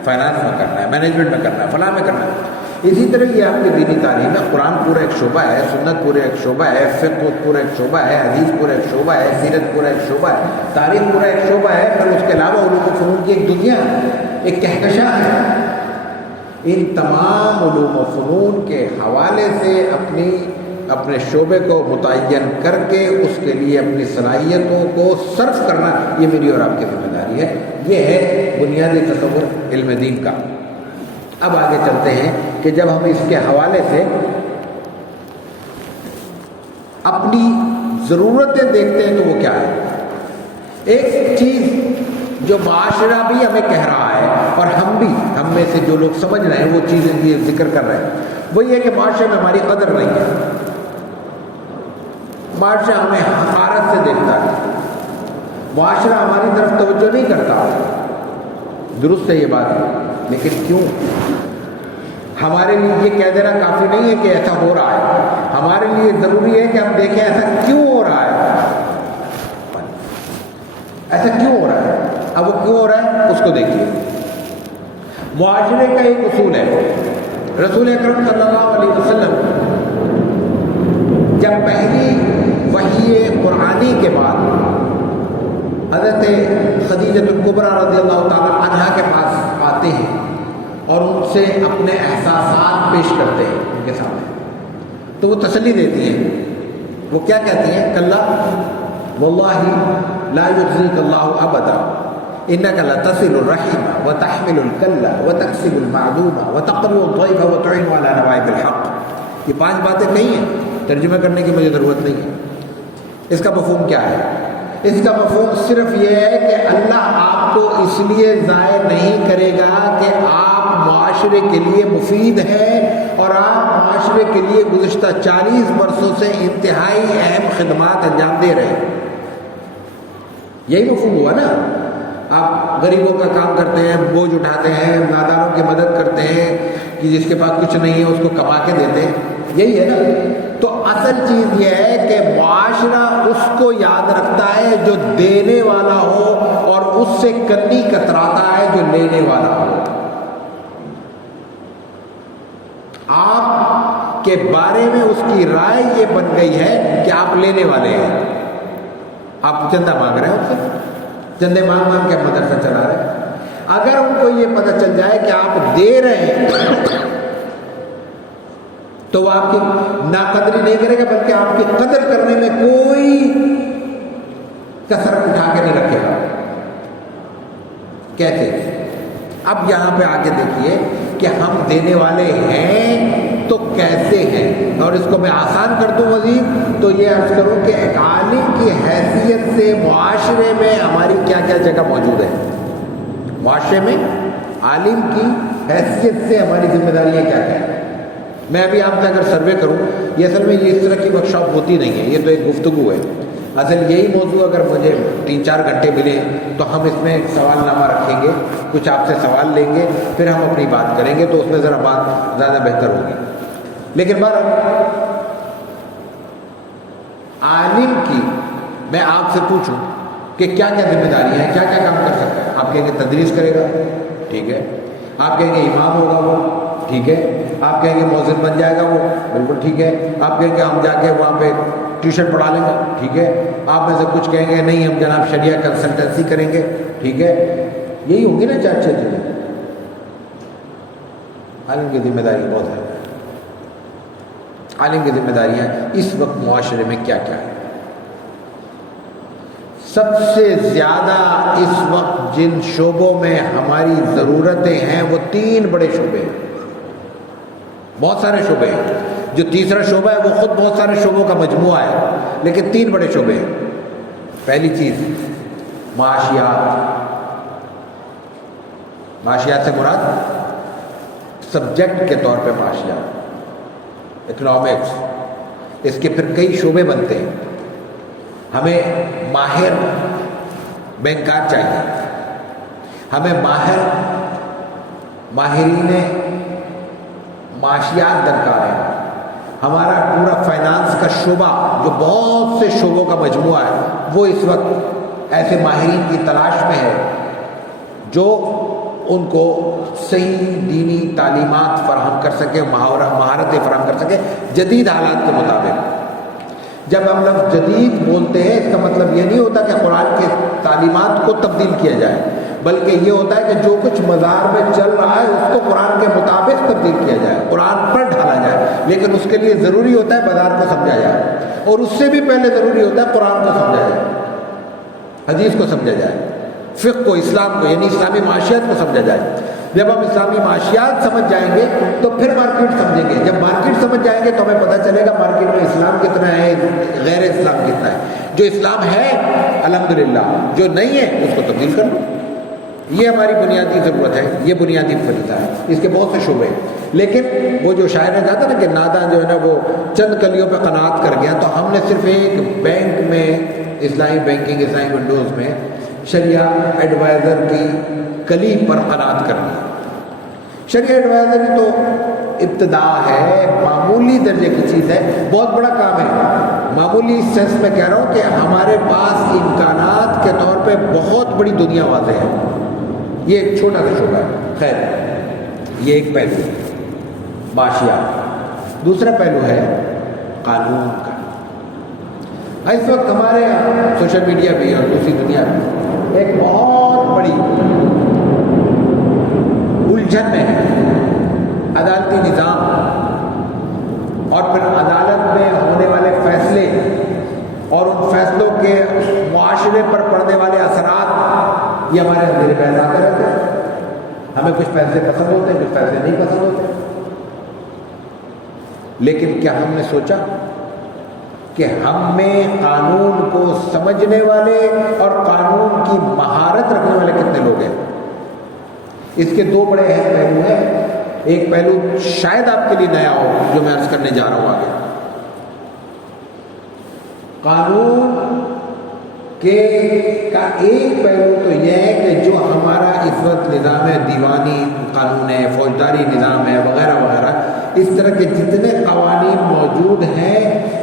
فائنانس میں کرنا ہے، مینجمنٹ میں کرنا ہے، فلاں میں کرنا ہے۔ اسی طرح یہ آپ کی دینی تعلیم ہے، قرآن پورا ایک شعبہ ہے، سنت پورا ایک شعبہ ہے، فقہ پورا ایک شعبہ ہے، حدیث پورا ایک شعبہ ہے، سیرت پورا ایک شعبہ ہے، تاریخ پورا ایک شعبہ ہے، پھر اس کے علاوہ علوم و فنون کی ایک دنیا ہے، ایک کہکشاں ہے۔ ان تمام علوم و فنون کے حوالے سے اپنے شعبے کو متعین کر کے اس کے لیے اپنی صلاحیتوں کو صرف کرنا، یہ میری اور آپ کی ذمہ داری ہے۔ یہ ہے بنیادی تصور علم دین کا۔ اب آگے چلتے ہیں کہ جب ہم اس کے حوالے سے اپنی ضرورتیں دیکھتے ہیں تو وہ کیا ہے؟ ایک چیز جو معاشرہ بھی ہمیں کہہ رہا ہے اور ہم میں سے جو لوگ سمجھ رہے ہیں وہ چیزیں یہ ذکر کر رہے ہیں، وہ یہ کہ معاشرے میں ہماری قدر نہیں ہے، معاشرہ ہمیں حقارت سے دیکھتا ہے، معاشرہ ہماری طرف توجہ نہیں کرتا۔ درست ہے یہ بات، لیکن کیوں؟ ہمارے لیے یہ کہہ دینا کافی نہیں ہے کہ ایسا ہو رہا ہے، ہمارے لیے ضروری ہے کہ ہم دیکھیں ایسا کیوں ہو رہا ہے، ایسا کیوں ہو رہا ہے۔ اب وہ کیوں ہو رہا ہے اس کو دیکھیے۔ معاشرے کا ایک اصول ہے، رسول اکرم صلی اللہ علیہ وسلم جب پہلی وحی قرآنی کے بعد حضرت خدیجۃ الکبریٰ رضی اللہ تعالی عنہا کے پاس آتے ہیں اور ان سے اپنے احساسات پیش کرتے ہیں ان کے سامنے، تو وہ تسلی دیتی ہیں۔ وہ کیا کہتی ہیں؟ کلا واللہ لا یخزیک اللہ ابدا انک لتصل الرحم وتحمل الکل وتکسب المعدوم وتقری الضیف وتعین علی نوائب الحق۔ یہ 5 باتیں کہی ہیں، ترجمہ کرنے کی مجھے ضرورت نہیں ہے۔ اس کا مفہوم کیا ہے؟ اس کا مفہوم صرف یہ ہے کہ اللہ آپ کو اس لیے ضائع نہیں کرے گا کہ آپ معاشرے کے لیے مفید ہیں اور آپ معاشرے کے لیے گزشتہ 40 برسوں سے انتہائی اہم خدمات انجام دے رہے ہیں۔ یہی مفہوم ہوا نا؟ آپ غریبوں کا کام کرتے ہیں، بوجھ اٹھاتے ہیں، ناداروں کی مدد کرتے ہیں، کہ جس کے پاس کچھ نہیں ہے اس کو کما کے دیتے ہیں، یہی ہے نا؟ تو اصل چیز یہ ہے کہ معاشرہ اس کو یاد رکھتا ہے جو دینے والا ہو اور اس سے کنی کتراتا ہے جو لینے والا ہو۔ آپ کے بارے میں اس کی رائے یہ بن گئی ہے کہ آپ لینے والے ہیں، آپ چندہ مانگ رہے ہیں، اس سے چندے مانگ مانگ کے مدرسہ چلا رہے ہیں۔ اگر ان کو یہ پتہ چل جائے کہ آپ دے رہے ہیں تو وہ آپ کی ناقدری نہیں کرے گا، بلکہ آپ کی قدر کرنے میں کوئی کسر اٹھا کے نہیں رکھے گا۔ کیسے؟ اب یہاں پہ آ کے دیکھیے کہ ہم دینے والے ہیں تو کیسے ہیں، اور اس کو میں آسان کر دوں مزید تو یہ عرض کروں کہ ایک عالم کی حیثیت سے معاشرے میں ہماری کیا کیا جگہ موجود ہے۔ معاشرے میں عالم کی حیثیت سے ہماری ذمہ داریاں کیا کیا ہیں۔ میں ابھی آپ سے اگر سروے کروں، یہ اصل میں یہ اس طرح کی ورک شاپ ہوتی نہیں ہے، یہ تو ایک گفتگو ہے۔ اصل یہی موضوع اگر مجھے 3-4 گھنٹے ملے تو ہم اس میں ایک سوال نامہ رکھیں گے، کچھ آپ سے سوال لیں گے، پھر ہم اپنی بات کریں گے، تو اس میں ذرا بات زیادہ بہتر ہوگی۔ لیکن بہرحال عالم کی میں آپ سے پوچھوں کہ کیا کیا ذمہ داری ہے، کیا کیا کام کر سکتا ہے؟ آپ کہیں گے تدریس کرے گا، ٹھیک ہے۔ آپ کہیں گے امام ہوگا وہ، ٹھیک ہے۔ آپ کہیں گے مؤذن بن جائے گا وہ، بالکل ٹھیک ہے۔ آپ کہیں گے ہم جا کے وہاں پہ ٹیوشن پڑھا لیں گے، ٹھیک ہے۔ آپ میں سے کچھ کہیں گے نہیں ہم جناب شریعہ کنسلٹنسی کریں گے، ٹھیک ہے۔ یہی ہوگی نا 4-6 چیزیں۔ عالم کی ذمہ داری بہت ہے۔ عالم کی ذمہ داریاں اس وقت معاشرے میں کیا کیا ہے؟ سب سے زیادہ اس وقت جن شعبوں میں ہماری ضرورتیں ہیں وہ 3 بڑے شعبے ہیں۔ بہت سارے شعبے ہیں، جو تیسرا شعبہ ہے وہ خود بہت سارے شعبوں کا مجموعہ ہے، لیکن 3 بڑے شعبے ہیں۔ پہلی چیز معاشیات۔ معاشیات سے مراد سبجیکٹ کے طور پہ معاشیات، اکنامکس، اس کے پھر کئی شعبے بنتے ہیں۔ ہمیں ماہر بینکار چاہیے، ہمیں ماہرین معاشیات درکار ہے۔ ہمارا پورا فائنانس کا شعبہ جو بہت سے شعبوں کا مجموعہ ہے وہ اس وقت ایسے ماہرین کی تلاش میں ہے جو ان کو صحیح دینی تعلیمات فراہم کر سکے، مہارتیں فراہم کر سکے جدید حالات کے مطابق۔ جب ہم لفظ جدید بولتے ہیں اس کا مطلب یہ نہیں ہوتا کہ قرآن کے تعلیمات کو تبدیل کیا جائے، بلکہ یہ ہوتا ہے کہ جو کچھ مزار میں چل رہا ہے اس کو قرآن کے مطابق تبدیل کیا جائے، قرآن پر ڈھالا جائے، لیکن اس کے لیے ضروری ہوتا ہے بازار کو سمجھا جائے، اور اس سے بھی پہلے ضروری ہوتا ہے قرآن کو سمجھا جائے، حدیث کو سمجھا جائے، فقہ کو، اسلام کو، یعنی اسلامی معاشیات کو سمجھا جائے۔ جب ہم اسلامی معاشیات سمجھ جائیں گے تو پھر مارکیٹ سمجھیں گے، جب مارکیٹ سمجھ جائیں گے تو ہمیں پتہ چلے گا مارکیٹ میں اسلام کتنا ہے، غیر اسلام کتنا ہے۔ جو اسلام ہے الحمدللہ، جو نہیں ہے اس کو تبدیل کر لو، یہ ہماری بنیادی ضرورت ہے، یہ بنیادی فریضہ ہے۔ اس کے بہت سے شعبے ہیں، لیکن وہ جو شاعر نے کہا تھا نا کہ ناداں جو ہے نا وہ چند کلیوں پہ قناعت کر گیا، تو ہم نے صرف ایک بینک میں، اسلامی بینکنگ، اسلامی ونڈوز میں شریعہ ایڈوائزر کی کلی پر قناعت کر لی۔ شریعہ ایڈوائزر تو ابتدا ہے، معمولی درجے کی چیز ہے، بہت بڑا کام ہے۔ معمولی سینس میں کہہ رہا ہوں کہ ہمارے پاس امکانات کے طور پہ بہت بڑی دنیا واضح ہے، یہ ایک چھوٹا سا شعبہ ہے۔ خیر، یہ ایک پہلو ہے معاشیات۔ دوسرا پہلو ہے قانون کا۔ اس وقت ہمارے یہاں سوشل میڈیا بھی اور دوسری دنیا بھی ایک بہت بڑی الجھن میں ہے، عدالتی نظام اور پھر عدالت میں ہونے والے فیصلے اور ان فیصلوں کے معاشرے پر پڑنے والے اثرات، یہ ہمارے اندر پیدا آتے رہتے ہیں۔ ہمیں کچھ فیصلے پسند ہوتے ہیں، کچھ فیصلے نہیں پسند ہوتے، لیکن کیا ہم نے سوچا کہ ہم میں قانون کو سمجھنے والے اور قانون کی مہارت رکھنے والے کتنے لوگ ہیں؟ اس کے دو بڑے اہم پہلو ہیں۔ ایک پہلو شاید آپ کے لیے نیا ہو جو میں عرض کرنے جا رہا ہوں آگے۔ قانون کا ایک پہلو تو یہ ہے کہ جو ہمارا اس وقت نظام ہے، دیوانی قانون ہے، فوجداری نظام ہے، وغیرہ وغیرہ، اس طرح کے جتنے قوانین موجود ہیں،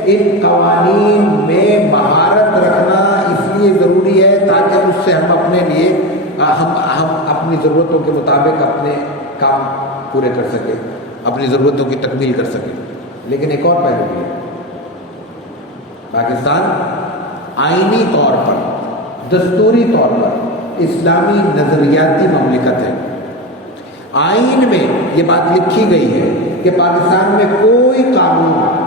ان قوانین میں مہارت رکھنا اس لیے ضروری ہے تاکہ اس سے ہم اپنے لیے ہم اپنی ضرورتوں کے مطابق اپنے کام پورے کر سکیں، اپنی ضرورتوں کی تکمیل کر سکیں۔ لیکن ایک اور پہلو بھی ہے، پاکستان آئینی طور پر، دستوری طور پر اسلامی نظریاتی مملکت ہے۔ آئین میں یہ بات لکھی گئی ہے کہ پاکستان میں کوئی قانون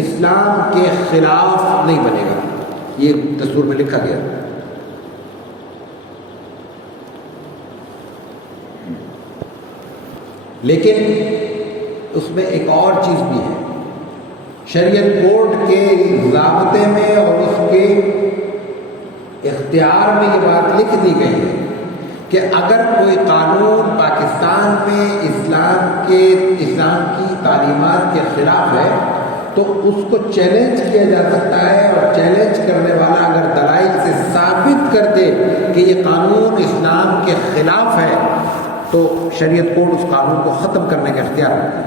اسلام کے خلاف نہیں بنے گا، یہ دستور میں لکھا گیا۔ لیکن اس میں ایک اور چیز بھی ہے، شریعت کورٹ کے ضابطے میں اور اس کے اختیار میں یہ بات لکھ دی گئی ہے کہ اگر کوئی قانون پاکستان میں اسلام کی تعلیمات کے خلاف ہے تو اس کو چیلنج کیا جا سکتا ہے، اور چیلنج کرنے والا اگر دلائل سے ثابت کر دے کہ یہ قانون اسلام کے خلاف ہے تو شریعت کورٹ اس قانون کو ختم کرنے کا اختیار رکھتا ہے۔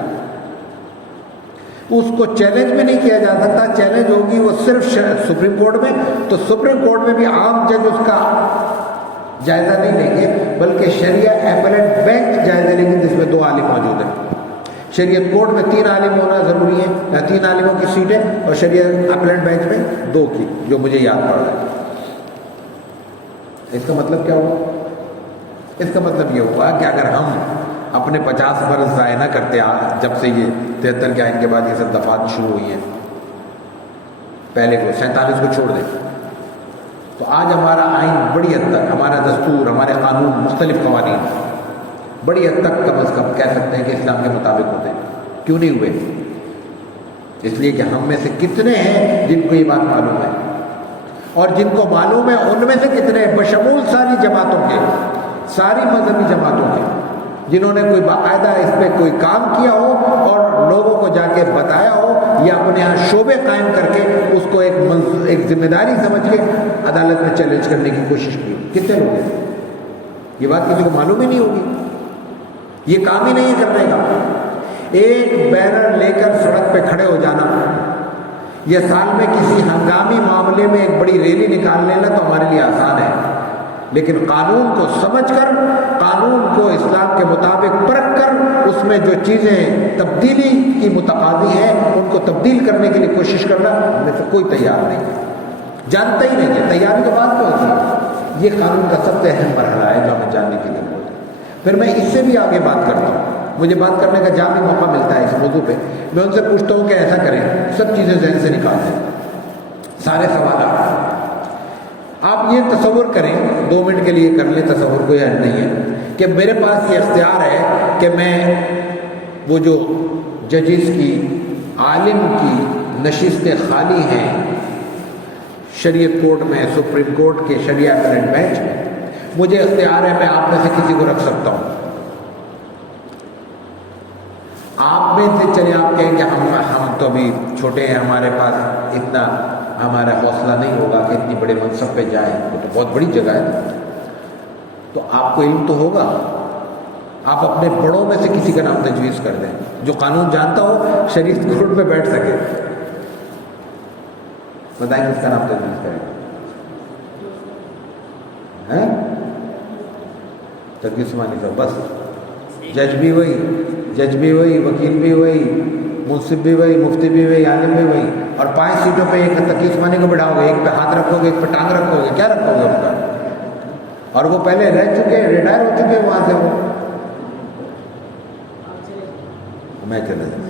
اس کو چیلنج میں نہیں کیا جا سکتا، چیلنج ہوگی وہ صرف سپریم کورٹ میں، تو سپریم کورٹ میں بھی عام جج اس کا جائزہ نہیں لیں گے، بلکہ شریعہ ایپلیٹ بینچ جائزہ لیں گے جس میں 2 عالم موجود ہیں۔ شریعت کورٹ میں 3 عالم ہونا ضروری ہے، یا 3 عالموں کی سیٹیں، اور شریعہ ایپلیٹ بینچ میں 2 کی، جو مجھے یاد پڑ رہا ہے۔ اس کا مطلب کیا ہوا؟ اس کا مطلب یہ ہوا کہ اگر ہم اپنے 50 برس ضائع نہ کرتے، جب سے یہ 73 کے آئین کے بعد یہ سب دفعات شروع ہوئی ہیں، پہلے کو 47 کو چھوڑ دیں، تو آج ہمارا آئین بڑی حد تک، ہمارا دستور، ہمارے قانون، مختلف قوانین بڑی حد تک کم از کم کہہ سکتے ہیں کہ اسلام کے مطابق ہوتے ہیں۔ کیوں نہیں ہوئے؟ اس لیے کہ ہم میں سے کتنے ہیں جن کو یہ بات معلوم ہے، اور جن کو معلوم ہے ان میں سے کتنے بشمول ساری جماعتوں کے، ساری مذہبی جماعتوں کے، جنہوں نے کوئی باقاعدہ اس پہ کوئی کام کیا ہو اور لوگوں کو جا کے بتایا ہو، یا اپنے یہاں شعبے قائم کر کے اس کو ایک ذمہ داری سمجھ کے عدالت میں چیلنج کرنے کی کوشش کی؟ کتنے لوگ ہیں؟ یہ بات کسی کو معلوم ہی نہیں ہوگی، یہ کام ہی نہیں ہے کرنے کا۔ ایک بینر لے کر سڑک پہ کھڑے ہو جانا، یہ سال میں کسی ہنگامی معاملے میں ایک بڑی ریلی نکال لینا تو ہمارے لیے آسان ہے، لیکن قانون کو سمجھ کر، قانون کو اسلام کے مطابق پرکھ کر، اس میں جو چیزیں تبدیلی کی متقاضی ہیں ان کو تبدیل کرنے کے لیے کوشش کرنا میں سے کوئی تیار نہیں ہے، جانتا ہی نہیں ہے، تیاری تو بات کون سی؟ یہ قانون کا سب سے اہم مرحلہ ہے جو ہمیں جاننے کے لیے بولتے ہیں۔ پھر میں اس سے بھی آگے بات کرتا ہوں، مجھے بات کرنے کا جہاں بھی موقع ملتا ہے اس موضوع پہ میں ان سے پوچھتا ہوں کہ ایسا کریں، سب چیزیں ذہن سے نکال دیں، سارے سوالات آپ یہ تصور کریں، 2 منٹ کے لیے کر لیں تصور، کوئی حد نہیں ہے، کہ میرے پاس یہ اختیار ہے کہ میں وہ جو ججز کی، عالم کی نشستیں خالی ہیں شریعت کورٹ میں، سپریم کورٹ کے شریعہ اپیلٹ بینچ میں، مجھے اختیار ہے میں آپ میں سے کسی کو رکھ سکتا ہوں۔ آپ میں سے چلے آپ کہیں کہ ہم تو ابھی چھوٹے ہیں، ہمارے پاس اتنا ہمارا حوصلہ نہیں ہوگا کہ اتنی بڑے منصب پہ جائیں، وہ تو بہت بڑی جگہ ہے، تو آپ کو علم تو ہوگا، آپ اپنے بڑوں میں سے کسی کا نام تجویز کر دیں جو قانون جانتا ہو، شریعت کورٹ پہ بیٹھ سکے، بتائیں کس کا نام تجویز کریں؟ تجویز مانی صاحب، بس جج بھی وہی، وکیل بھی وہی، منصف بھی وہی، مفتی بھی وہی، عالم بھی وہی، اور 5 سیٹوں پہ ایک تقی عثمانی کو بٹھاؤ گے، ایک پہ ہاتھ رکھو گے، ایک پہ ٹانگ رکھو گے، کیا رکھو گے ان کا؟ اور وہ پہلے رہ چکے، ریٹائر ہو چکے وہاں سے، وہ میں چلے جاؤں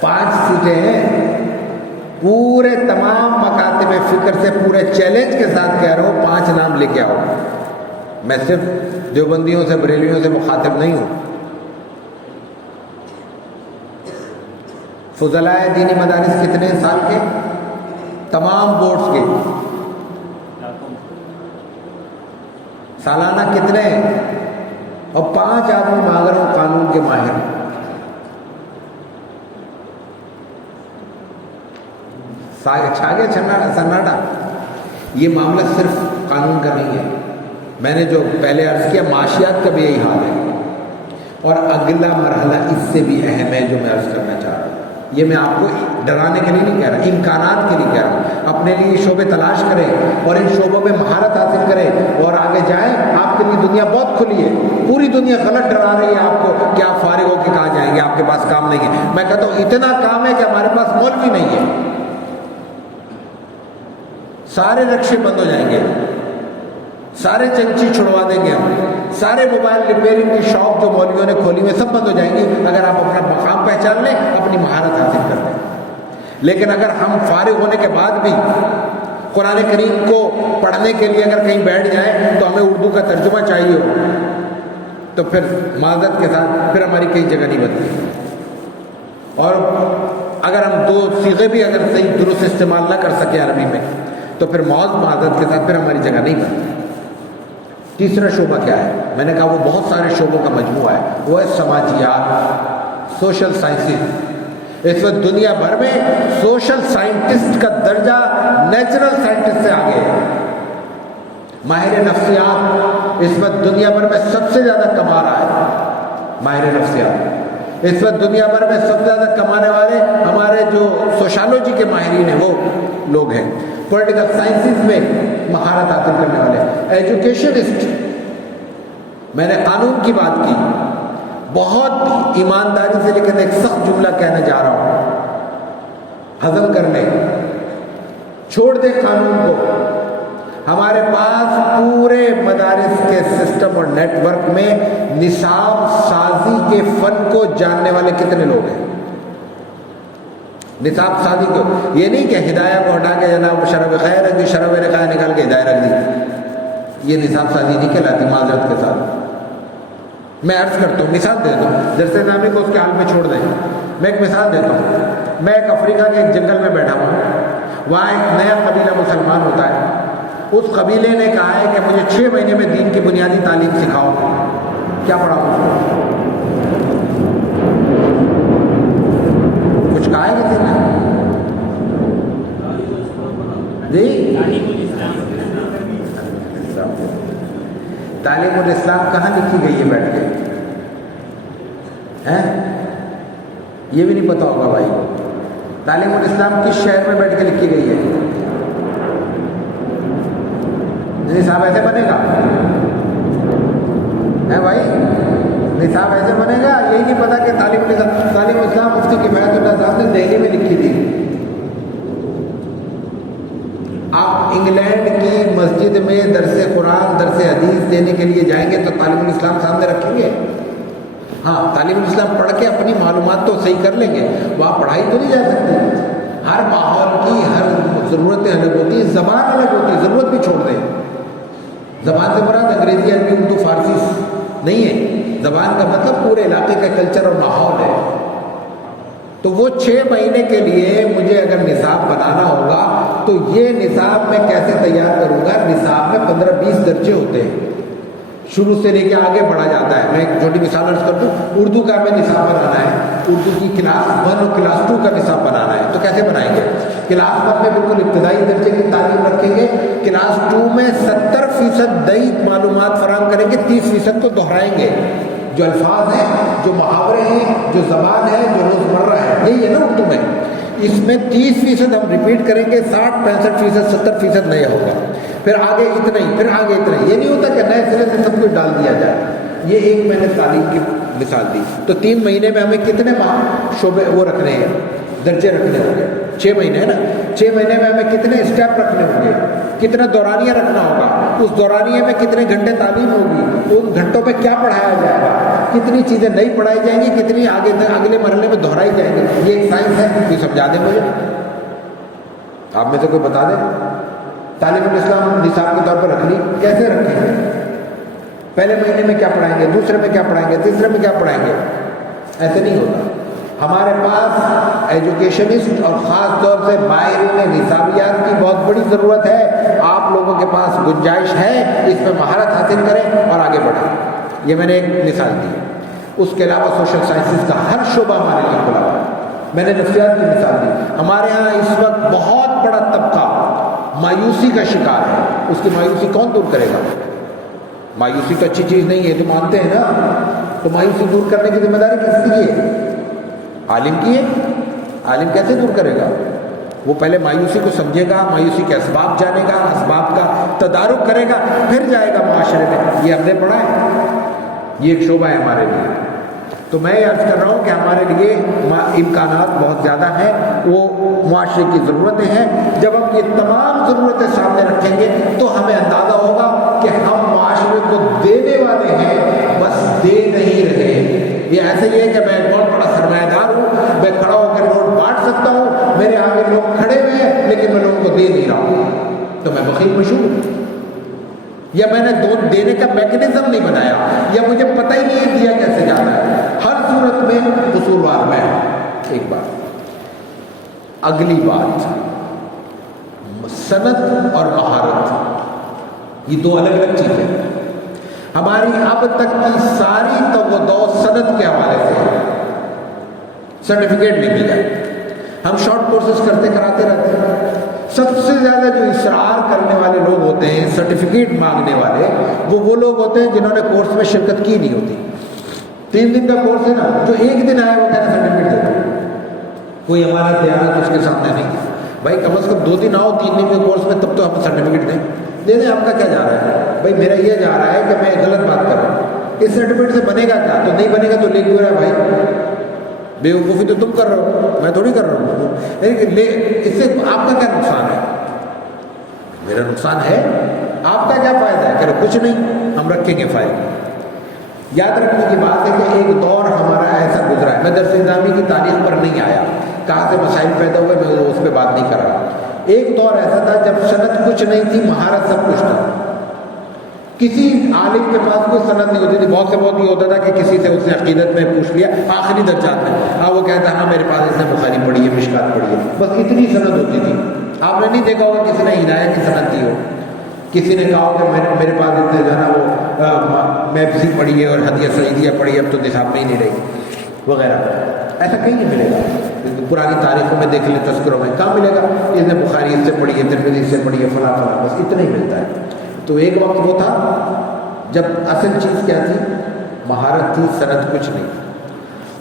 5 سیٹیں ہیں، پورے تمام مکاتب فکر سے پورے چیلنج کے ساتھ کہہ رہا ہوں 5 نام لے کے آؤ۔ میں صرف دیوبندیوں سے، بریلیوں سے مخاطب نہیں ہوں، فضلاء دینی مدارس کتنے سال کے؟ تمام بورڈز کے سالانہ کتنے؟ اور 5 آدمی مانگ رہا ہوں قانون کے ماہر۔ چھا گیا سناٹا۔ یہ معاملہ صرف قانون کا نہیں ہے، میں نے جو پہلے عرض کیا معاشیات کا بھی یہی حال ہے، اور اگلا مرحلہ اس سے بھی اہم ہے جو میں عرض کرنا چاہ رہا ہوں۔ یہ میں آپ کو ڈرانے کے لیے نہیں کہہ رہا، امکانات کے لیے کہہ رہا ہوں۔ اپنے لیے یہ شعبے تلاش کریں اور ان شعبوں میں مہارت حاصل کریں اور آگے جائیں۔ آپ کے لیے دنیا بہت کھلی ہے، پوری دنیا غلط ڈرا رہی ہے آپ کو کہ آپ فارغ ہو کے کہاں جائیں گے، آپ کے پاس کام نہیں ہے۔ میں کہتا ہوں اتنا کام ہے کہ ہمارے پاس مولوی نہیں ہے، سارے رکشے بند ہو جائیں گے، سارے چنچی چھڑوا دیں گے ہم، سارے موبائل ریپیئرنگ کی شاپ جو مولویوں نے کھولی ہوئی سب بند ہو جائیں گی اگر آپ اپنا مقام پہچان لیں، اپنی مہارت حاصل کر لیں۔ لیکن اگر ہم فارغ ہونے کے بعد بھی قرآن کریم کو پڑھنے کے لیے اگر کہیں بیٹھ جائیں تو ہمیں اردو کا ترجمہ چاہیے ہو، تو پھر معذرت کے ساتھ پھر ہماری کئی جگہ نہیں بنتی، اور اگر ہم 2 صیغے بھی اگر صحیح درست استعمال نہ کر سکے عربی میں تو پھر معذرت کے ساتھ پھر ہماری جگہ نہیں بنتی۔ تیسرا شعبہ کیا ہے؟ میں نے کہا وہ بہت سارے شعبوں کا مجموعہ ہے، وہ ہے سماجیات، سوشل سائنسز۔ اس وقت دنیا بھر میں سوشل سائنٹسٹ کا درجہ نیچرل سائنٹسٹ سے آگے ہے۔ ماہر نفسیات اس وقت دنیا بھر میں سب سے زیادہ کما رہا ہے، ماہر نفسیات اس وقت دنیا بھر میں سب سے زیادہ کمانے والے ہمارے جو سوشالوجی کے ماہرین ہیں وہ لوگ ہیں، پولیٹیکل سائنسز میں مہارت حاصل کرنے والے، ایجوکیشنسٹ۔ میں نے قانون کی بات کی، بہت ایمانداری سے، لیکن ایک سخت جملہ کہنے جا رہا ہوں، ہضم کر لیں، چھوڑ دیں قانون کو۔ ہمارے پاس پورے مدارس کے سسٹم اور نیٹ ورک میں نصاب سازی کے فن کو جاننے والے کتنے لوگ ہیں؟ نصاب سازی کو، یہ نہیں کہ ہدایہ کو ہٹا کے جناب شرب خیر رکھ دی، شرب رقایہ نکال کے ہدایہ رکھ دی، یہ نصاب سازی نہیں کہلاتی معذرت کے ساتھ۔ میں عرض کرتا ہوں، مثال دیتا ہوں، جیسے نامی کو اس کے حال میں چھوڑ دیں۔ میں ایک مثال دیتا ہوں، میں ایک افریقہ کے ایک جنگل میں بیٹھا ہوں، وہاں ایک نیا قبیلہ مسلمان ہوتا ہے، اس قبیلے نے کہا ہے کہ مجھے 6 مہینے میں دین کی بنیادی تعلیم سکھاؤ۔ کیا پڑھاؤں؟ کچھ کہا ہے کسی نے؟ جی تعلیم الاسلام کہاں لکھی گئی ہے بیٹھ کے؟ یہ بھی نہیں پتا ہوگا بھائی، تعلیم الاسلام کس شہر میں بیٹھ کے لکھی گئی ہے؟ نصاب ایسے بنے گا ہے بھائی؟ نصاب ایسے بنے گا؟ یہی نہیں پتا کہ تعلیم الاسلام مفتی کفایت اللہ صاحب نے دہلی میں لکھی تھی. آپ انگلینڈ کی مسجد میں درس قرآن درس حدیث دینے کے لیے جائیں گے تو تعلیم الاسلام سامنے رکھیں گے؟ ہاں، تعلیم الاسلام پڑھ کے اپنی معلومات تو صحیح کر لیں گے، وہاں پڑھائی تو نہیں جا سکتی. ہر ماحول کی ہر ضرورتیں الگ ہوتی ہیں، زبان الگ ہوتی ہے، ضرورت بھی چھوڑ دیں. زبان سے مراد انگریزی عربی اردو فارسی نہیں ہے، زبان کا مطلب پورے علاقے کا کلچر اور ماحول ہے. تو وہ 6 مہینے کے لیے مجھے اگر نصاب بنانا ہوگا تو یہ نصاب میں کیسے تیار کروں گا؟ نصاب میں 15-20 درجے ہوتے ہیں، شروع سے لے کے آگے بڑھا جاتا ہے. میں ایک چھوٹی مثال عرض کر دوں. اردو کا ہمیں نصاب بنانا ہے، اردو کی کلاس 1 اور کلاس 2 کا نصاب بنانا ہے. تو کیسے بنائیں گے؟ کلاس 1 میں بالکل ابتدائی درجے کی تعلیم رکھیں گے، کلاس 2 میں 70% نئی معلومات فراہم کریں گے، 30% کو دہرائیں گے. جو الفاظ ہیں، جو محاورے ہیں، جو زبان ہے، جو روزمرہ ہے، یہی ہے نا اردو میں. اس میں 30% ہم ریپیٹ کریں گے، 60-65%، 70% نیا ہوگا. پھر آگے اتنا ہی، پھر آگے اتنا ہی. یہ نہیں ہوتا کہ نئے سرے سے سب کچھ ڈال دیا جائے. یہ ایک میں نے تعلیم کی مثال دی. تو 3 مہینے میں ہمیں کتنے شعبے وہ رکھنے ہیں، درجے رکھنے ہوں گے؟ 6 مہینے ہے نا. 6 مہینے میں ہمیں کتنے اسٹیپ رکھنے ہوں گے، کتنا دورانیہ رکھنا ہوگا، اس دورانیے میں کتنے گھنٹے تعلیم ہوگی، ان گھنٹوں میں کیا پڑھایا جائے گا، کتنی چیزیں نئی پڑھائی جائیں گی، کتنی آگے اگلے مرحلے میں دہرائی جائیں گی. یہ ایک سائنس ہے. یہ سمجھا دیں مجھے، آپ میں سے کوئی بتا دیں. تعلیم الاسلام نصاب کے طور پر رکھ لی، کیسے رکھیں گے؟ پہلے مہینے میں کیا پڑھائیں گے، دوسرے میں کیا پڑھائیں گے، تیسرے میں کیا پڑھائیں گے؟ ایسے نہیں ہوتا. ہمارے پاس ایجوکیشنسٹ اور خاص طور سے ماہرین نصابیات کی بہت بڑی ضرورت ہے. آپ لوگوں کے پاس گنجائش ہے، اس میں مہارت حاصل کریں اور آگے بڑھیں. یہ میں نے ایک مثال دی. اس کے علاوہ سوشل سائنسز کا ہر شعبہ ہمارے لیے کھلا ہوا ہے. میں نے نفسیات کی مثال دی. ہمارے ہاں اس وقت بہت بڑا طبقہ مایوسی کا شکار ہے. اس کی مایوسی کون دور کرے گا؟ مایوسی تو اچھی چیز نہیں ہے، تو مانتے ہیں نا. تو مایوسی دور کرنے کی ذمہ داری کس کی ہے؟ عالم کی ہے. عالم کیسے دور کرے گا؟ وہ پہلے مایوسی کو سمجھے گا، مایوسی کے اسباب جانے گا، اسباب کا تدارک کرے گا، پھر جائے گا معاشرے میں. یہ ہم نے پڑھا ہے، یہ ایک شعبہ ہے ہمارے لیے. تو میں یہ عرض کر رہا ہوں کہ ہمارے لیے امکانات بہت زیادہ ہیں، وہ معاشرے کی ضرورتیں ہیں. جب ہم یہ تمام ضرورتیں سامنے رکھیں گے تو ہمیں اندازہ ہوگا کہ ہم معاشرے کو دینے والے ہیں، بس دے نہیں رہے. یہ ایسے ہی ہے کہ میں ایک بہت بڑا سرمایہ دار ہوں، میں کھڑا ہو کر نوٹ بانٹ سکتا ہوں، میرے آگے لوگ کھڑے ہوئے ہیں لیکن میں لوگوں کو دے نہیں رہا ہوں، تو میں بخیل مشہور ہوں. یا میں نے دینے کا میکنزم نہیں بنایا، یا مجھے پتہ ہی نہیں دیا کیسے جانا ہے. ہر صورت میں قصوروار میں. ایک بات، اگلی بات، صنعت اور مہارت یہ 2 الگ الگ چیزیں ہیں. ہماری اب تک کی ساری توجہ صنعت کے حوالے سے ہے. سرٹیفکیٹ نہیں مل جائے. ہم شارٹ کورسز کراتے رہتے ہیں. سب سے زیادہ جو اصرار کرنے والے لوگ ہوتے ہیں، سرٹیفکیٹ مانگنے والے، وہ لوگ ہوتے ہیں جنہوں نے کورس میں شرکت کی نہیں ہوتی. 3 دن کا کورس ہے نا، جو 1 دن آئے وہ کہتے ہیں سرٹیفکیٹ دے دو. کوئی ہمارا دیانت اس کے سامنے نہیں. بھائی کم از کم 2 دن آؤ 3 دن کے کورس میں، تب تو ہم سرٹیفکیٹ دے دیں. آپ کا کیا جا رہا ہے؟ بھائی میرا یہ جا رہا ہے کہ میں غلط بات کر رہا ہوں. اس سرٹیفکیٹ سے بنے گا کیا؟ تو نہیں بنے گا تو لے کیوں رہا ہے بھائی؟ بیوقوفی تو تم کر رہے ہو، میں تھوڑی کر رہا ہوں. لیکن اس سے آپ کا کیا نقصان ہے؟ میرا نقصان ہے. آپ کا کیا فائدہ ہے؟ کہ کچھ نہیں، ہم رکھیں گے فائدہ. یاد رکھنے کی بات ہے کہ ایک دور ہمارا ایسا گزرا ہے. میں درس نظامی کی تاریخ پر نہیں آیا، کہاں سے مسائل پیدا ہوئے میں اس پہ بات نہیں کر رہا. ایک دور ایسا تھا جب صنعت کچھ نہیں تھی، مہارت سب کچھ تھا. کسی عالم کے پاس کوئی صنعت نہیں ہوتی تھی. بہت سے بہت یہ ہوتا تھا کہ کسی سے اس نے عقیدت میں پوچھ لیا آخری درجات میں، ہاں وہ کہتا ہے ہاں میرے پاس اس نے بخاری پڑھی ہے، مشکات پڑھی ہے، بس اتنی صنعت ہوتی تھی. آپ نے نہیں دیکھا ہوگا کسی نے ہدایت کی صنعت دی ہو، کسی نے کہا کہ میرے پاس اتنے جو ہے نا وہ میپسی پڑھی ہے اور حدیث سعیدیہ پڑھی ہے، اب تو نصاب میں ہی نہیں رہی وغیرہ. ایسا کہیں نہیں ملے گا. پرانی تاریخوں میں دیکھ لیں، تذکروں میں کہاں ملے گا اس نے بخاری اس سے پڑھی ہے، ترمذی اس سے پڑھی ہے، فلاں فلاں، بس اتنا ہی ملتا ہے. تو ایک وقت وہ تھا جب اصل چیز کیا تھی؟ مہارت تھی، صنعت کچھ نہیں.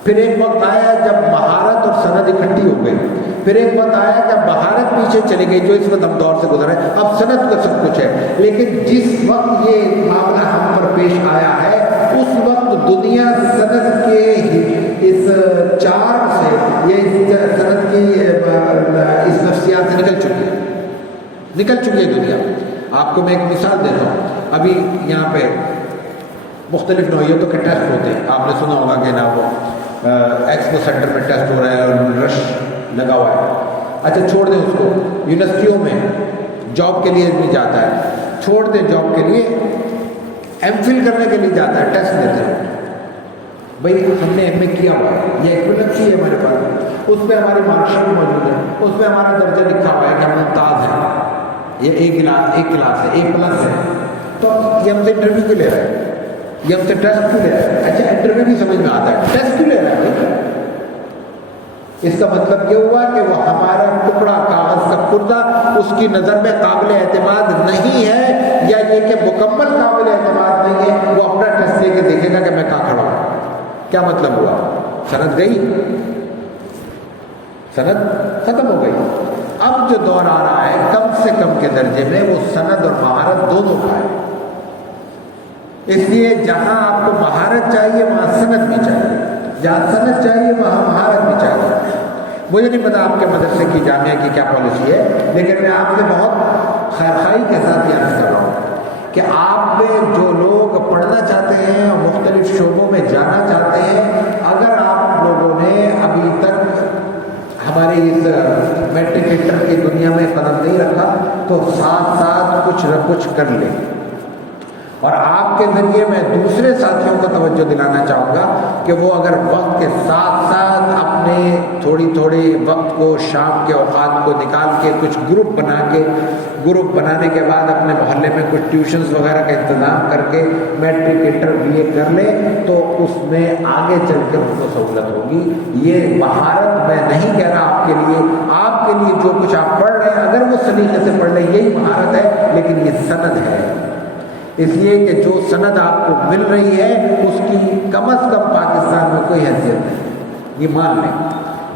پھر ایک وقت آیا جب مہارت اور صنعت اکٹھی ہو گئی. پھر ایک وقت آیا کہ بہارت پیچھے چلی گئی جو اس وقت ہم دور سے گزر رہے ہیں، اب سند کا سب کچھ ہے، لیکن جس وقت یہ معاملہ ہم پر پیش آیا ہے اس وقت دنیا سند کے اس چار سے یہ سند کی اس نفسیات سے نکل چکی ہے دنیا۔ آپ کو میں ایک مثال دیتا ہوں، ابھی یہاں پہ مختلف نوعیتوں کے ٹیسٹ ہوتے ہیں، آپ نے سنا ہوگا کہ نا وہ ایکسپو سینٹر میں ٹیسٹ ہو رہا ہے اور رش لگا ہوا ہے، اچھا چھوڑ دیں اس کو، یونیورسٹیوں میں جاب کے لیے بھی جاتا ہے، چھوڑ دیں جاب کے لیے، ایم فل کرنے کے لیے جاتا ہے، ٹیسٹ دیتے ہیں، بھائی ہم نے ایم اے کیا ہوا ہے، یہ ایکویلنسی ہے ہمارے پاس، اس پہ ہماری مارک شیٹ موجود ہے، اس پہ ہمارا درجہ لکھا ہوا ہے کہ ہم ممتاز ہیں، یہ ایک کلاس ہے، اے پلس ہے، تو یہ ہم سے انٹرویو کیوں لے رہا ہے، یہ ہم سے ٹیسٹ کیوں لے رہا ہے؟ اچھا انٹرویو بھی سمجھ میں آتا ہے، ٹیسٹ کیوں لے رہا ہے بھائی؟ اس کا مطلب یہ ہوا کہ وہ ہمارا ٹکڑا کاغذ کا پردہ اس کی نظر میں قابل اعتماد نہیں ہے، یا یہ کہ مکمل قابل اعتماد نہیں ہے، وہ اپنا ٹیسٹ لے کے دیکھے گا کہ میں کہاں کھڑا ہوں۔ کیا مطلب ہوا؟ سند گئی، سند ختم ہو گئی۔ اب جو دور آ رہا ہے کم سے کم کے درجے میں وہ سند اور مہارت دونوں کا ہے، اس لیے جہاں آپ کو مہارت چاہیے وہاں سند بھی چاہیے، جہاں سند چاہیے وہاں مہارت بھی چاہیے۔ مجھے نہیں پتا آپ کے مدرسے کی جامعہ کی کیا پالیسی ہے، لیکن میں آپ سے بہت خیرخواہی کے ساتھ یہ عرض کر رہا ہوں کہ آپ میں جو لوگ پڑھنا چاہتے ہیں اور مختلف شعبوں میں جانا چاہتے ہیں، اگر آپ لوگوں نے ابھی تک ہماری اس میٹرک انٹر کی دنیا میں قدم نہیں رکھا تو ساتھ ساتھ کچھ نہ کچھ کر لیں۔ اور آپ کے ذریعے میں دوسرے ساتھیوں کو توجہ دلانا چاہوں گا کہ وہ اگر وقت کے ساتھ ساتھ اپنے تھوڑی وقت کو شام کے اوقات کو نکال کے کچھ گروپ بنانے کے بعد اپنے محلے میں کچھ ٹیوشنز وغیرہ کا انتظام کر کے میٹرک انٹر بی اے کر لیں تو اس میں آگے چل کر ان کو سہولت ہوگی۔ یہ مہارت میں نہیں کہہ رہا آپ کے لیے جو کچھ آپ پڑھ رہے ہیں اگر وہ سلیقے سے پڑھ لیں یہی مہارت ہے، لیکن یہ سند ہے، اس لیے کہ جو سند آپ کو مل رہی ہے اس کی کم از کم پاکستان میں کوئی حیثیت نہیں، یہ مان لیں۔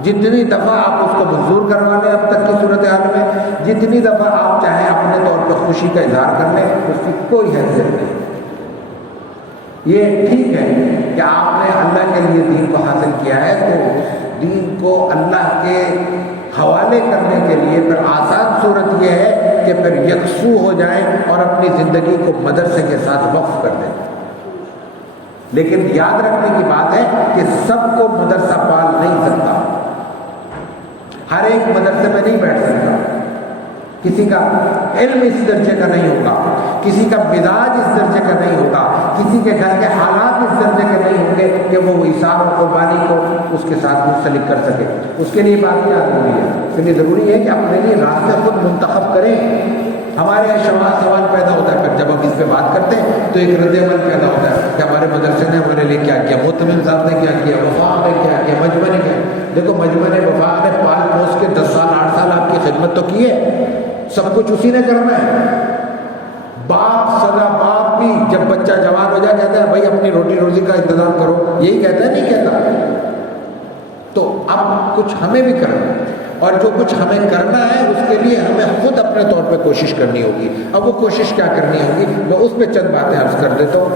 جتنی دفعہ آپ اس کو منظور کروا لیں اب تک کی صورتحال میں، جتنی دفعہ آپ چاہیں اپنے طور پر خوشی کا اظہار کر لیں، اس کی کوئی حیثیت نہیں۔ یہ ٹھیک ہے کہ آپ نے اللہ کے لیے دین کو حاصل کیا ہے تو اس دین کو اللہ کے حوالے کرنے کے لیے پھر آسان صورت یہ ہے کہ پھر یکسو ہو جائیں اور اپنی زندگی کو مدرسے کے ساتھ وقف کر دیں۔ لیکن یاد رکھنے کی بات ہے کہ سب کو مدرسہ پال نہیں سکتا، ہر ایک مدرسے میں نہیں بیٹھ سکتا، کسی کا علم اس درجے کا نہیں ہوگا، کسی کا مزاج اس درجے کا نہیں ہوگا، کسی کے گھر کے حالات اس درجے کے نہیں ہوں گے کہ وہ ایثار و قربانی کو اس کے ساتھ منسلک کر سکے۔ اس کے لیے بات کیا ضروری ہے؟ اس کے لیے ضروری ہے کہ اپنے لیے راستے خود منتخب کریں۔ ہمارے یہاں سوال پیدا ہوتا ہے، پھر جب ہم اس پہ بات کرتے ہیں تو ایک رد عمل پیدا ہوتا ہے کہ ہمارے مدرسے نے ہمارے لیے کیا کیا، محتمم صاحب نے کیا کیا، وفاق نے کیا کیا، مجمع نے کیا۔ دیکھو مجمع نے وفاق نے پال پوس کے 10 سال 8 سال آپ کی خدمت تو کی ہے، سب کچھ اسی نے کرنا ہے۔ باپ سگا باپ بھی جب بچہ جوان ہو جائے کہتا ہے بھائی اپنی روٹی روزی کا انتظام کرو، یہی کہتا ہے نہیں کہتا؟ تو اب کچھ ہمیں بھی کرنا ہے، اور جو کچھ ہمیں کرنا ہے اس کے لیے ہمیں خود اپنے طور پہ کوشش کرنی ہوگی۔ اب وہ کوشش کیا کرنی ہوگی میں اس پہ چند باتیں عرض کر دیتا ہوں،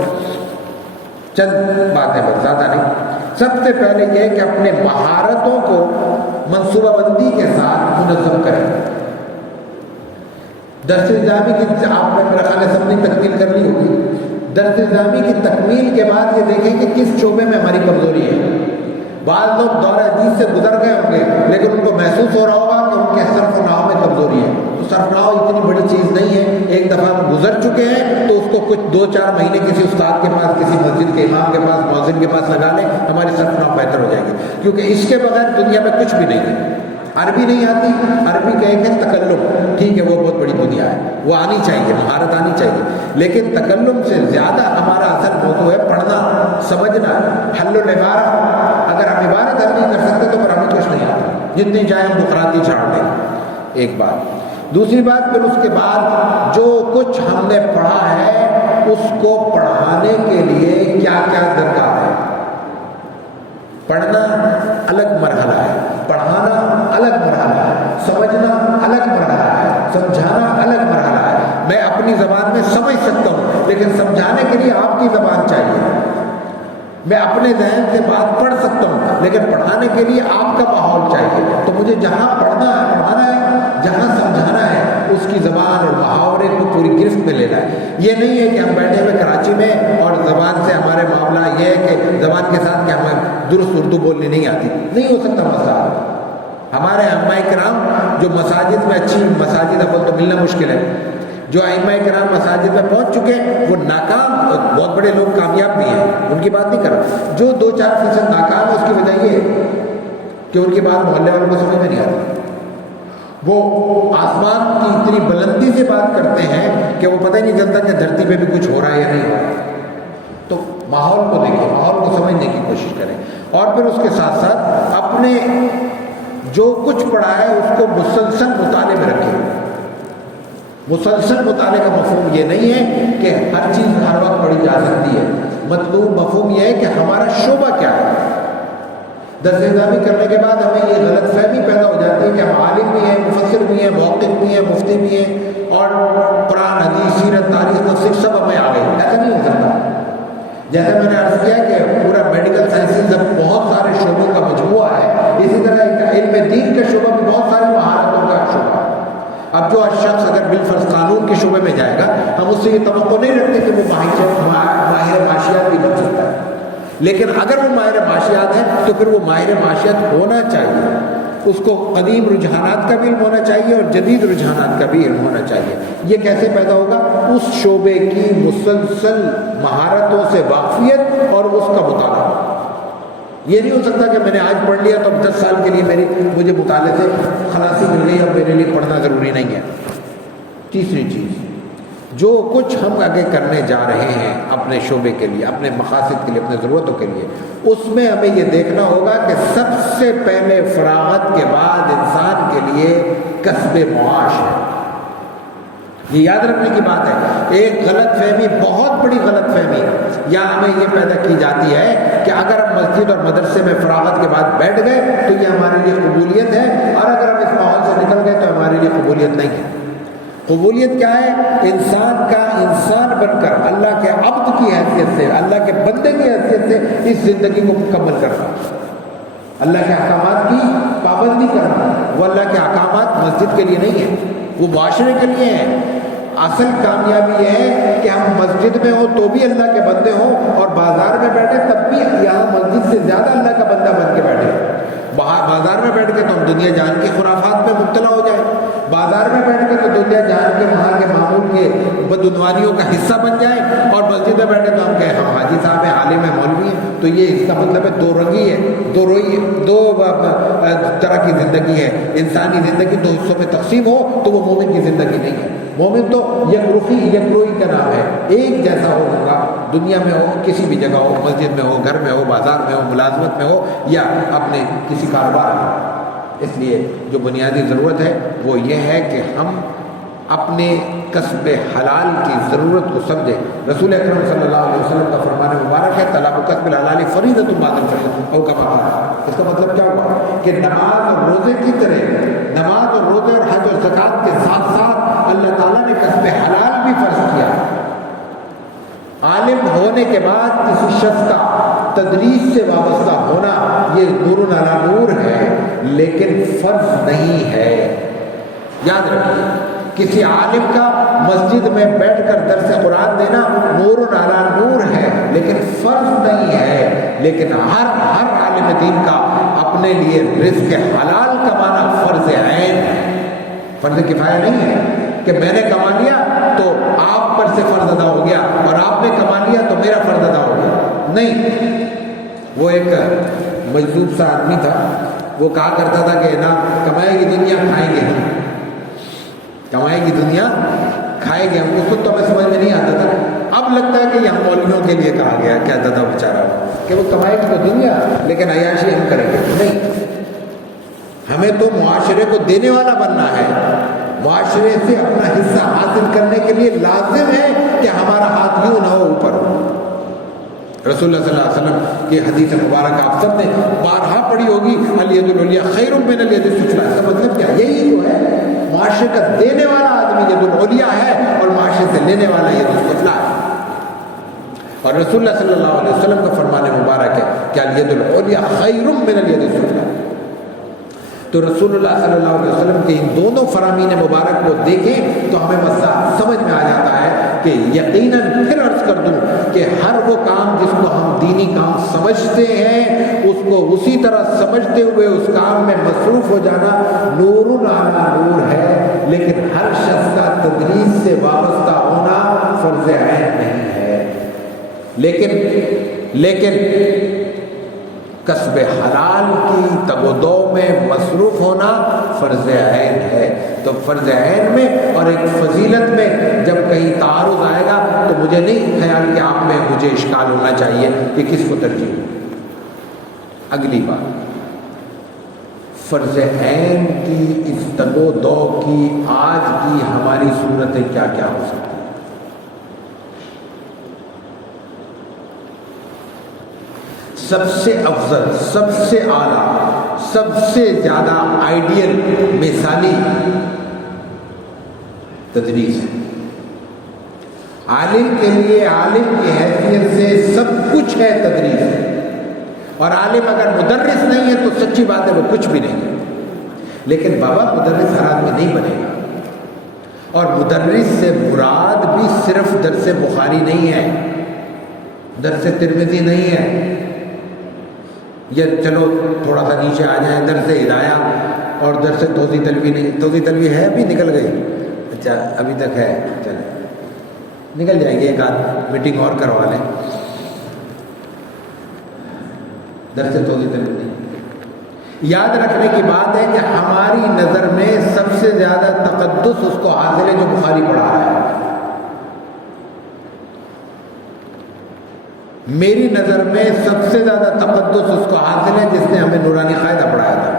چند باتیں بس زیادہ نہیں۔ سب سے پہلے یہ کہ اپنے مہارتوں کو منصوبہ بندی کے ساتھ منظم کریں۔ درس نظامی کی آپ نے میرا خیال ہے سب نے تکمیل کر لی ہوگی۔ درس نظامی کی تکمیل کے بعد یہ دیکھیں کہ کس شعبے میں ہماری کمزوری ہے۔ بعض لوگ دور حدیث سے گزر گئے ہوں گے لیکن ان کو محسوس ہو رہا ہوگا کہ ان کے صرف و نحو میں کمزوری ہے۔ تو صرف نحو اتنی بڑی چیز نہیں ہے، ایک دفعہ ہم گزر چکے ہیں تو اس کو کچھ 2-4 مہینے کسی استاد کے پاس، کسی مسجد کے امام کے پاس، مؤذن کے پاس لگا لیں، ہماری صرف نحو بہتر ہو جائے گی، کیونکہ اس کے بغیر دنیا میں کچھ بھی نہیں ہے۔ عربی نہیں آتی، عربی کا ایک ہے تکلم، ٹھیک ہے وہ بہت بڑی دنیا ہے، وہ آنی چاہیے، مہارت آنی چاہیے، لیکن تکلم سے زیادہ ہمارا اصل موضوع ہے پڑھنا، سمجھنا، حل العبارہ۔ اگر ہم عبارت حل نہیں کر سکتے تو پھر ہمیں کچھ نہیں آتا، جتنی چاہے ہم بخراتی چھاڑ دیں۔ ایک بات، دوسری بات پھر اس کے بعد جو کچھ ہم نے پڑھا ہے اس کو پڑھانے کے لیے کیا کیا درکار ہے۔ پڑھنا الگ مرحلہ ہے، پڑھانا الگ مرحلہ ہے۔ سمجھنا الگ مرحلہ ہے، سمجھانا الگ مرحلہ ہے۔ میں اپنی زبان میں سمجھ سکتا ہوں، لیکن سمجھانے کے لیے آپ کی زبان چاہیے۔ میں اپنے ذہن سے بات پڑھ سکتا ہوں، لیکن پڑھانے کے لیے آپ کا ماحول چاہیے۔ تو مجھے جہاں پڑھنا ہے پڑھانا ہے، جہاں سمجھانا ہے اس کی زبان اور محاورے کو پوری گرفت میں لینا ہے۔ یہ نہیں ہے کہ ہم بیٹھے ہوئے کراچی میں اور زبان سے ہمارے معاملہ یہ ہے کہ زبان کے ساتھ کہ ہمیں درست اردو بولنی نہیں آتی، نہیں ہو سکتا مسئلہ۔ ہمارے ائمہ کرام جو مساجد میں، اچھی مساجد اب تو ملنا مشکل ہے، جو ائمہ کرام مساجد میں پہنچ چکے وہ ناکام، بہت بڑے لوگ کامیاب بھی ہیں، ان کی بات نہیں کر رہا، جو 2-4% ناکام ہے اس کی وجہ یہ ہے کہ ان کی بات محلے والوں کو سمجھ میں نہیں آتی۔ وہ آسمان کی اتنی بلندی سے بات کرتے ہیں کہ وہ پتہ ہی نہیں چلتا کہ دھرتی پہ بھی کچھ ہو رہا ہے یا نہیں ہو رہا۔ تو ماحول کو دیکھیں، ماحول کو سمجھنے کی کوشش کریں، اور پھر اس کے ساتھ ساتھ اپنے جو کچھ پڑھا ہے اس کو مسلسل مطالعے میں رکھیں۔ مسلسل مطالعے کا مفہوم یہ نہیں ہے کہ ہر چیز ہر وقت پڑھی جا سکتی ہے، مطلوب مفہوم یہ ہے کہ ہمارا شعبہ کیا ہے۔ درس نظامی کرنے کے بعد ہمیں یہ غلط فہمی پیدا ہو جاتی ہے کہ ہم عالم بھی ہیں، مفسر بھی ہیں، موقف بھی ہیں، مفتی بھی ہیں، اور قرآن، حدیث، سیرت، تاریخ، تفسیر سب ہمیں آ گئے۔ ایسا نہیں ہو سکتا۔ جیسے میں نے عرض کیا کہ پورا میڈیکل سائنسز اب بہت سارے شعبوں کا مجموعہ ہے، اسی طرح علم دین کا شعبہ بھی بہت ساری مہارتوں کا شعبہ ہے۔ اب جو شخص اگر بالفرض قانون کے شعبے میں جائے گا، ہم اس سے یہ توقع نہیں رکھتے کہ وہ ماہر معاشیات بھی بن سکتا ہے، لیکن اگر وہ ماہر معاشیات ہے تو پھر وہ ماہر معاشیات ہونا چاہیے، اس کو قدیم رجحانات کا بھی علم ہونا چاہیے اور جدید رجحانات کا بھی علم ہونا چاہیے۔ یہ کیسے پیدا ہوگا؟ اس شعبے کی مسلسل مہارتوں سے واقفیت اور اس کا مطالعہ۔ یہ نہیں ہو سکتا کہ میں نے آج پڑھ لیا تو اب 10 سال کے لیے مجھے مطالعے سے خلاصی مل گئی، اب میرے لیے پڑھنا ضروری نہیں ہے۔ تیسری چیز، جو کچھ ہم آگے کرنے جا رہے ہیں اپنے شعبے کے لیے، اپنے مقاصد کے لیے، اپنے ضرورتوں کے لیے، اس میں ہمیں یہ دیکھنا ہوگا کہ سب سے پہلے فراغت کے بعد انسان کے لیے کسب معاش ہے۔ یہ یاد رکھنے کی بات ہے۔ ایک غلط فہمی، بہت بڑی غلط فہمی یا ہمیں یہ پیدا کی جاتی ہے کہ اگر ہم مسجد اور مدرسے میں فراغت کے بعد بیٹھ گئے تو یہ ہمارے لیے قبولیت ہے، اور اگر ہم اس ماحول سے نکل گئے تو ہمارے لیے قبولیت نہیں ہے۔ قبولیت کیا ہے؟ انسان کا انسان بن کر اللہ کے عبد کی حیثیت سے، اللہ کے بندے کی حیثیت سے اس زندگی کو مکمل کرنا، اللہ کے احکامات کی پابندی کرنا۔ وہ اللہ کے احکامات مسجد کے لیے نہیں ہیں، وہ معاشرے کے لیے ہیں۔ اصل کامیابی یہ ہے کہ ہم مسجد میں ہوں تو بھی اللہ کے بندے ہوں، اور بازار میں بیٹھے تب بھی یہاں مسجد سے زیادہ اللہ کا بندہ بن کے بیٹھے۔ بازار میں بیٹھ کے تو ہم دنیا جہان کی خرافات میں مبتلا ہو جائیں، بازار میں بیٹھ کے تو دنیا جہان کے وہاں کے معمول کے بدعنوانیوں کا حصہ بن جائیں، اور مسجد میں بیٹھے تو ہم کہیں ہم حاجی صاحب ہیں، عالم ہیں، مولوی ہیں۔ تو یہ اس کا مطلب ہے دو رنگی ہے، دو طرح کی زندگی ہے۔ انسانی زندگی دو حصوں میں تقسیم ہو تو وہ مومن کی زندگی نہیں ہے۔ مومن تو یکروئی کا نام ہے، ایک جیسا ہوگا، دنیا میں ہو، کسی بھی جگہ ہو، مسجد میں ہو، گھر میں ہو، بازار میں ہو، ملازمت میں ہو، یا اپنے کسی کاروبار میں۔ اس لیے جو بنیادی ضرورت ہے وہ یہ ہے کہ ہم اپنے کسب حلال کی ضرورت کو سمجھیں۔ رسول اکرم صلی اللہ علیہ وسلم کا فرمان مبارک ہے، طلب کسب الحلال فریضۃ بعد الفریضۃ او کما قال۔ اس کا مطلب کیا ہوا کہ نماز اور روزے کی طرح، نماز اور روزے اور حج اور زکوٰۃ کے ساتھ ساتھ اللہ تعالیٰ نے کسب حلال بھی فرض کیا۔ عالم ہونے کے بعد کسی شخص کا تدریس سے وابستہ ہونا یہ نور علی نور ہے، لیکن فرض نہیں ہے۔ یاد رکھیے، کسی عالم کا مسجد میں بیٹھ کر درس قرآن دینا نور علی نور ہے، لیکن فرض نہیں ہے۔ لیکن ہر عالم دین کا اپنے لیے رزق حلال کمانا فرض عین ہے، فرض کفایہ نہیں ہے کہ میں نے کما لیا تو آپ پر سے فرض ادا ہو گیا، اور آپ نے کما لیا تو میرا فرض ادا ہو گیا، نہیں۔ وہ ایک مجذوب سا آدمی تھا، وہ کہا کرتا تھا کہ نا کمائے گی دنیا کھائیں گے ہم، کمائے گی دنیا کھائے گے ہم۔ اس کو تو ہمیں سمجھ میں نہیں آتا تھا، اب لگتا ہے کہ یہ ہم مولویوں کے لیے کہا گیا، کیا دادا بیچارہ کہ وہ کمائے گی تو دنیا لیکن عیاشی ہم کریں گے نہیں۔ ہمیں تو معاشرے کو دینے والا بننا ہے، معاشرے سے اپنا حصہ حاصل کرنے کے لیے لازم ہے کہ ہمارا ہاتھ یوں نہ ہو اوپر، رسول اللہ صلی اللہ علیہ وسلم کی حدیث مبارکہ آپ سب نے بارہا پڑھی ہوگی، الید العلیٰ خیر من الید السفلیٰ۔ اس کا مطلب کیا؟ یہی تو ہے، معاشرے کا دینے والا آدمی ید العلیٰ ہے اور معاشرے سے لینے والا ید السفلیٰ ہے۔ اور رسول اللہ صلی اللہ علیہ وسلم کا فرمان مبارک ہے کہ الید العلیٰ خیر من الید السفلیٰ۔ تو رسول اللہ صلی اللہ علیہ وسلم کے ان دونوں فرامین مبارک کو دیکھیں تو ہمیں مسئلہ سمجھ میں آ جاتا ہے کہ یقیناً پھر عرض کر دوں کہ ہر وہ کام جس کو ہم دینی کام سمجھتے ہیں اس کو اسی طرح سمجھتے ہوئے اس کام میں مصروف ہو جانا نور علی نور ہے، لیکن ہر شخص کا تدریس سے وابستہ ہونا فرض عین نہیں ہے۔ لیکن کسب حلال کی تگ و دو میں مصروف ہونا فرض عین ہے۔ تو فرض عین میں اور ایک فضیلت میں جب کہیں تعارض آئے گا تو مجھے نہیں خیال کہ آپ میں مجھے اشکال ہونا چاہیے کہ کس کو ترجیح ہو۔ اگلی بات، فرض عین کی اس تگ و دو کی آج کی ہماری صورتیں کیا کیا ہو سکتی ہیں؟ سب سے افضل، سب سے اعلیٰ، سب سے زیادہ آئیڈیل، مثالی تدریس ہے۔ عالم کے لیے عالم کی حیثیت سے سب کچھ ہے تدریس ہے، اور عالم اگر مدرس نہیں ہے تو سچی بات ہے وہ کچھ بھی نہیں ہے۔ لیکن بابا مدرس ہر آدمی نہیں بنے گا، اور مدرس سے مراد بھی صرف درس بخاری نہیں ہے، درس ترمذی نہیں ہے، یا چلو تھوڑا سا نیچے آ جائیں درس ہدایہ اور درس توضیح تلوی نہیں۔ توضیح تلوی ہے بھی نکل گئی، اچھا ابھی تک ہے، چلے نکل جائے گی، ایک آدھ میٹنگ اور کروا لیں۔ درس توضیح تلوی نہیں۔ یاد رکھنے کی بات ہے کہ ہماری نظر میں سب سے زیادہ تقدس اس کو حاصل ہے جو بخاری پڑھا رہا ہے۔ میری نظر میں سب سے زیادہ تقدس اس کو حاصل ہے جس نے ہمیں نورانی قاعدہ پڑھایا تھا۔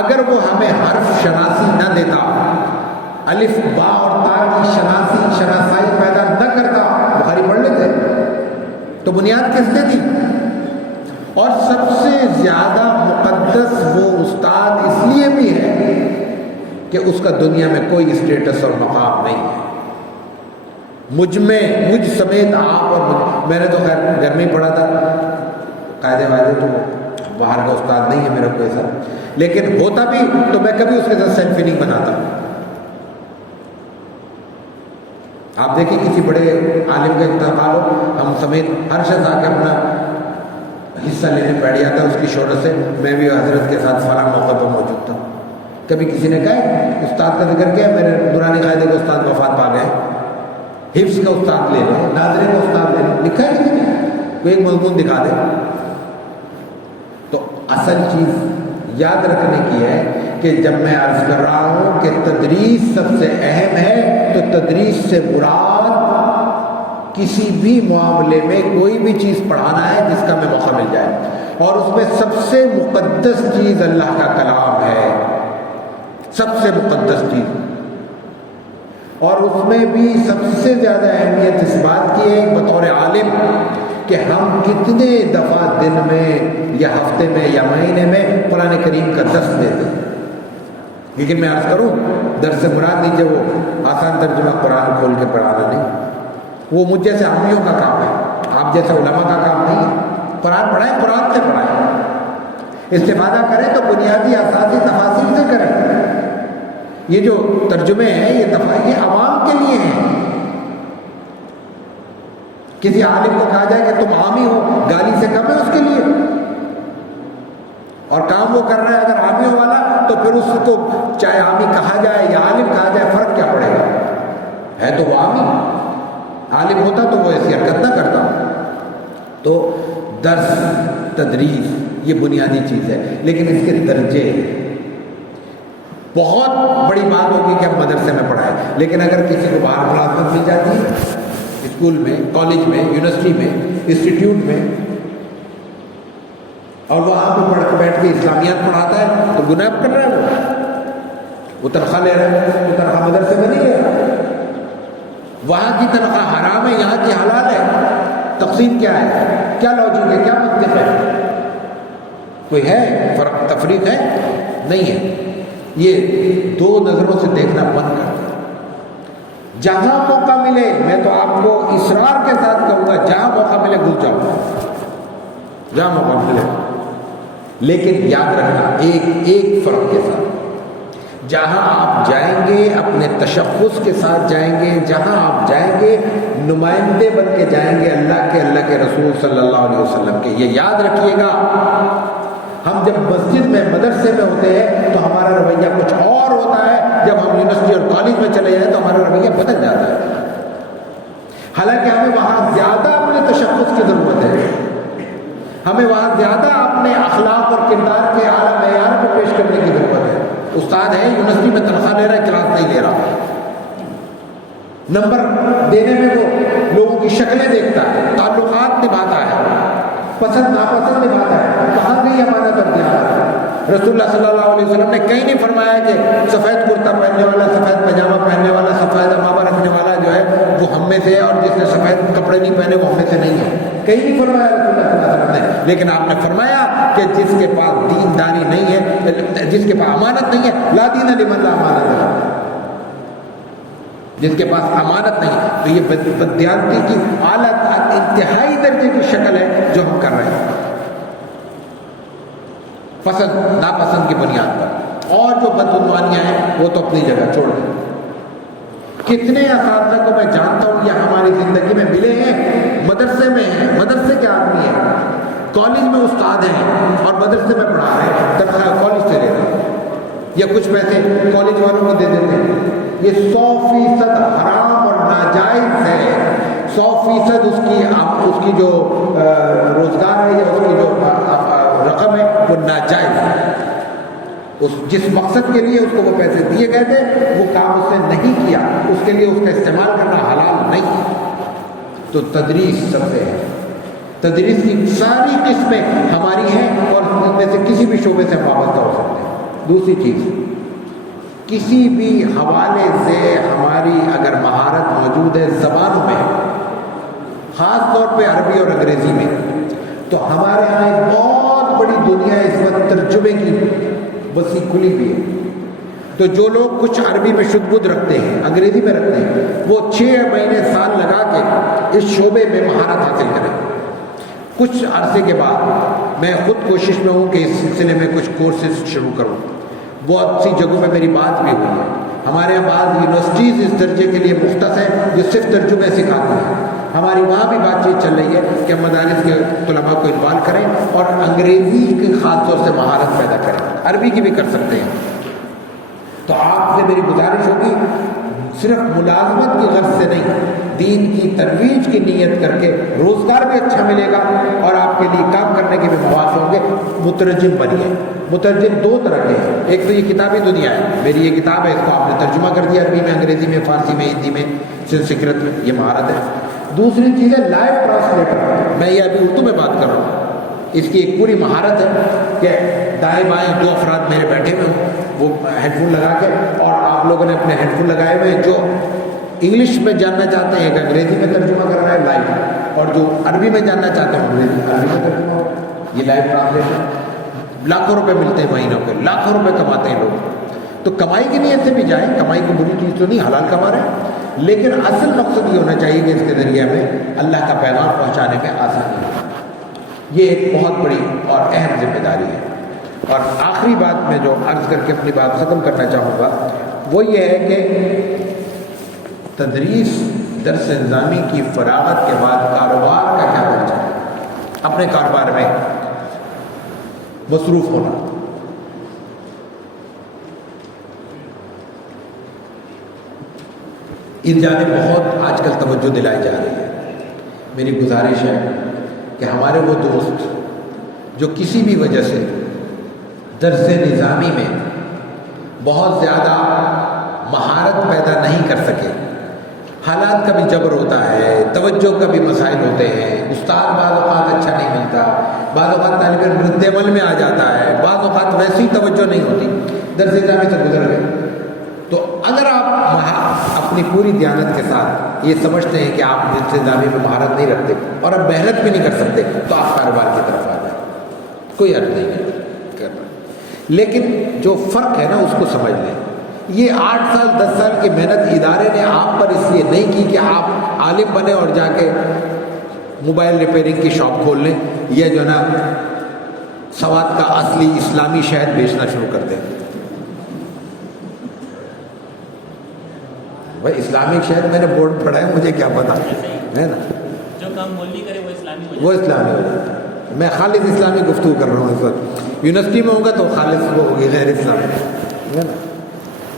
اگر وہ ہمیں حرف شناسی نہ دیتا، الف با اور تا کی شناسائی پیدا نہ کرتا، بخاری پڑھ لیتے۔ تو بنیاد کس نے دی؟ اور سب سے زیادہ مقدس وہ استاد اس لیے بھی ہے کہ اس کا دنیا میں کوئی اسٹیٹس اور مقام نہیں ہے۔ مجھ سمیت آپ اور میں نے تو خیر گھر میں ہی پڑھا تھا، قاعدے وائدے تو باہر کا استاد نہیں ہے میرا کوئی ایسا، لیکن ہوتا بھی تو میں کبھی اس کے ساتھ سیلفی نہیں بناتا۔ آپ دیکھیں کسی بڑے عالم کا انتقال ہو، ہم سمیت ہر شخص آ کے اپنا حصہ لینے بیٹھ جاتا ہے اس کی شہرت سے، میں بھی حضرت کے ساتھ فلاں موقع پر موجود تھا۔ کبھی کسی نے کہا استاد کا ذکر کیا، میرے نورانی قاعدے کے استاد وفات پا گئے، حفظ کا استاد لے لیں، ناظرے کا استاد لے لیں، لکھا ہے کسی نے؟ کوئی ایک مضمون دکھا دے۔ تو اصل چیز یاد رکھنے کی ہے کہ جب میں عرض کر رہا ہوں کہ تدریس سب سے اہم ہے، تو تدریس سے مراد کسی بھی معاملے میں کوئی بھی چیز پڑھانا ہے جس کا میں موقع مل جائے، اور اس میں سب سے مقدس چیز اللہ کا کلام ہے، سب سے مقدس چیز، اور اس میں بھی سب سے زیادہ اہمیت اس بات کی ہے بطور عالم کہ ہم کتنے دفعہ دن میں یا ہفتے میں یا مہینے میں قرآن کریم کا درس دیتے ہیں۔ لیکن میں عرض کروں، درس سے مراد نہیں جو وہ آسان ترجمہ قرآن کھول کے پڑھانا نہیں، وہ مجھ جیسے عامیوں کا کام ہے، آپ جیسے علماء کا کام نہیں ہے۔ قرآن پڑھائیں، قرآن سے پڑھائیں، استفادہ کریں تو بنیادی اساسی تفاصیل سے کریں۔ یہ جو ترجمے ہیں یہ عوام کے لیے ہیں۔ کسی عالم کو کہا جائے کہ تم عامی ہو، گالی سے کم ہے اس کے لیے، اور کام وہ کر رہا ہے اگر عامیوں والا، تو پھر اس کو چاہے عامی کہا جائے یا عالم کہا جائے فرق کیا پڑے گا؟ ہے تو وہ عامی، عالم ہوتا تو وہ ایسی حرکت نہ کرتا۔ تو درس تدریس یہ بنیادی چیز ہے، لیکن اس کے درجے، بہت بڑی بات ہوگی کہ ہم مدرسے میں پڑھائیں، لیکن اگر کسی کو باہر ملازمت مل جاتی ہے، اسکول میں، کالج میں، یونیورسٹی میں، انسٹیٹیوٹ میں، اور وہ آپ پڑھ کے بیٹھ کے اسلامیات پڑھاتا ہے تو گناہ کر رہا ہے، وہ تنخواہ لے رہا ہے، وہ تنخواہ مدرسے میں نہیں لے رہا، وہاں کی تنخواہ حرام ہے، یہاں کی حلال ہے۔ تقسیم کیا ہے، کیا لاجک ہے، کیا منطق ہے؟ کوئی ہے فرق، تفریق ہے؟ نہیں ہے۔ یہ دو نظروں سے دیکھنا بند کر دیں۔ جہاں موقع ملے، میں تو آپ کو اصرار کے ساتھ کہوں گا، جہاں موقع ملے گھس جاؤ، جہاں موقع ملے، لیکن یاد رکھنا ایک فرق کے ساتھ، جہاں آپ جائیں گے اپنے تشخص کے ساتھ جائیں گے، جہاں آپ جائیں گے نمائندے بن کے جائیں گے اللہ کے رسول صلی اللہ علیہ وسلم کے۔ یہ یاد رکھیے گا، ہم جب مسجد میں مدرسے میں ہوتے ہیں تو ہمارا رویہ کچھ اور ہوتا ہے، جب ہم یونیورسٹی اور کالج میں چلے جائیں تو ہمارا رویہ بدل جاتا ہے۔ حالانکہ ہمیں وہاں زیادہ اپنے تشخص کی ضرورت ہے، ہمیں وہاں زیادہ اپنے اخلاق اور کردار کے اعلیٰ معیار کو پیش کرنے کی ضرورت ہے۔ استاد ہے یونیورسٹی میں تنخواہ لے رہا ہے، کلاس نہیں لے رہا، نمبر دینے میں وہ لوگوں کی شکلیں دیکھتا ہے، تعلقات نبھاتا ہے، پسند ناپسند نبھاتا ہے، کہاں گئی امانت اور دیانت؟ رسول اللہ صلی اللہ علیہ وسلم نے کہیں نہیں فرمایا کہ سفید کرتا پہننے والا، سفید پاجامہ پہننے والا، سفید امامہ رکھنے والا جو ہے وہ ہم میں سے ہے، اور جس نے سفید کپڑے نہیں پہنے وہ ہم میں سے نہیں ہے۔ کہیں نہیں فرمایا رسول اللہ صلی اللہ علیہ وسلم نے، لیکن آپ نے فرمایا کہ جس کے پاس دینداری نہیں ہے، جس کے پاس امانت نہیں ہے، لا دین لمن لا امانت ہے، جس کے پاس امانت نہیں ہے۔ تو یہ بددیانتی کی اعلیٰ انتہائی درجے کی شکل ہے جو ہم کر رہے ہیں، پسند ناپسند کی بنیاد پر۔ اور جو بدعنوانیاں ہیں وہ تو اپنی جگہ چھوڑ دیں۔ کتنے اساتذہ کو میں جانتا ہوں، یہ ہماری زندگی میں ملے ہیں، مدرسے میں ہیں، مدرسے کے آدمی ہیں، کالج میں استاد ہیں اور مدرسے میں پڑھا رہے ہیں، تنخواہ کالج سے لے رہے ہیں، یا کچھ پیسے کالج والوں کو دے دیتے ہیں۔ یہ 100% حرام اور ناجائز ہے۔ 100% اس کی جو روزگار ہے یا اس کی جو رقم ہے وہ ناجائز ہے۔ جس مقصد کے لیے اس کو وہ پیسے دیے گئے تھے وہ کام اس نے نہیں کیا، اس کے لیے اس کا استعمال کرنا حلال نہیں۔ تو تدریس سب سے ہے، تدریس کی ساری قسمیں ہماری ہیں اور ان میں سے کسی بھی شعبے سے وابستہ ہو سکتے ہیں۔ دوسری چیز، کسی بھی حوالے سے ہماری اگر مہارت موجود ہے زبانوں میں، خاص طور پہ عربی اور انگریزی میں، تو ہمارے یہاں ایک بہت بڑی دنیا اس وقت ترجمے کی وسیع کھلی بھی ہے۔ تو جو لوگ کچھ عربی میں شد بدھ رکھتے ہیں، انگریزی میں رکھتے ہیں، وہ 6 مہینے سال لگا کے اس شعبے میں مہارت حاصل کریں۔ کچھ عرصے کے بعد میں خود کوشش میں ہوں کہ اس سلسلے میں کچھ کورسز شروع کروں۔ بہت سی جگہوں پہ میری بات بھی ہوئی ہے۔ ہمارے یہاں بعض یونیورسٹیز اس درجے کے لیے مختص ہیں جو صرف ترجمے سکھاتی ہیں۔ ہماری وہاں بھی بات چیت چل رہی ہے کہ مدارس کے طلباء کو انوالو کریں اور انگریزی کی خاص طور سے مہارت پیدا کریں، عربی کی بھی کر سکتے ہیں۔ تو آپ سے میری گزارش ہوگی، صرف ملازمت کی غرض سے نہیں، دین کی ترویج کی نیت کر کے روزگار بھی اچھا ملے گا اور آپ کے لیے کام کرنے کے بھی مواقع ہوں گے۔ مترجم بنیے۔ مترجم 2 طرح کے ہیں، ایک تو یہ کتابی دنیا ہے، میری یہ کتاب ہے، اس کو آپ نے ترجمہ کر دیا عربی میں، انگریزی میں، فارسی میں، ہندی میں، سنسکرت میں، یہ مہارت ہے۔ دوسری چیز ہے لائیو ٹرانسلیٹر۔ میں یہ ابھی اردو میں بات کر رہا ہوں، اس کی ایک پوری مہارت ہے کہ دائیں بائیں 2 افراد میرے بیٹھے ہوئے ہوں، وہ ہیڈ فون لگا کے، اور آپ لوگوں نے اپنے ہیڈ فون لگائے ہوئے ہیں، جو انگلش میں جاننا چاہتے ہیں ایک انگریزی میں ترجمہ کر رہا ہے لائیو، اور جو عربی میں جاننا چاہتے ہیں انگریزی عربی میں ترجمہ ہو رہا ہے۔ یہ لائیو ٹرانسلیشن، لاکھوں روپے ملتے ہیں مہینوں کے، لاکھوں روپے کماتے ہیں لوگ۔ تو کمائی کی نیت سے بھی جائیں، کمائی کو بری چیز تو نہیں، حلال کما رہے ہیں، لیکن اصل مقصد یہ ہونا چاہیے کہ اس کے ذریعے ہمیں اللہ کا پیغام پہنچانے میں آسانی ہو۔ یہ ایک بہت بڑی اور اہم ذمہ داری ہے۔ اور آخری بات میں جو عرض کر کے اپنی بات ختم کرنا چاہوں گا وہ یہ ہے کہ تدریس درس نظامی کی فراغت کے بعد کاروبار کا کیا درجہ ہے، اپنے کاروبار میں مصروف ہونا۔ ان جانب بہت آج کل توجہ دلائی جا رہی ہے۔ میری گزارش ہے کہ ہمارے وہ دوست جو کسی بھی وجہ سے درس نظامی میں بہت زیادہ مہارت پیدا نہیں کر سکے، حالات کا بھی جبر ہوتا ہے، توجہ کا بھی مسائل ہوتے ہیں، استاد بعض اوقات اچھا نہیں ملتا، بعض اوقات طالب علم رد عمل میں آ جاتا ہے، بعض اوقات ویسی توجہ نہیں ہوتی، درس نظامی سے گزر گئے۔ تو اگر آپ اپنے اپنی پوری دیانت کے ساتھ یہ سمجھتے ہیں کہ آپ جنس نظامی میں مہارت نہیں رکھتے اور اب محنت بھی نہیں کر سکتے تو آپ کاروبار کی طرف آ جائیں، کوئی حرج نہیں ہے کرنا، لیکن جو فرق ہے نا اس کو سمجھ لیں۔ یہ 8 سال 10 سال کی محنت ادارے نے آپ پر اس لیے نہیں کی کہ آپ عالم بنے اور جا کے موبائل ریپیئرنگ کی شاپ کھول لیں یا جو نا سوات کا اصلی اسلامی شہد بیچنا شروع کر دیں۔ بھائی اسلامک شہد میں نے بورڈ پڑھا ہے، مجھے کیا پتا ہے نا، جو کام مولوی کرے وہ اسلامی ہو وہ اسلامی ہو جاتا ہے۔ میں خالص اسلامی گفتگو کر رہا ہوں اس وقت، یونیورسٹی میں ہوگا تو خالص وہ ہوگی غیر اسلامی ہے نا۔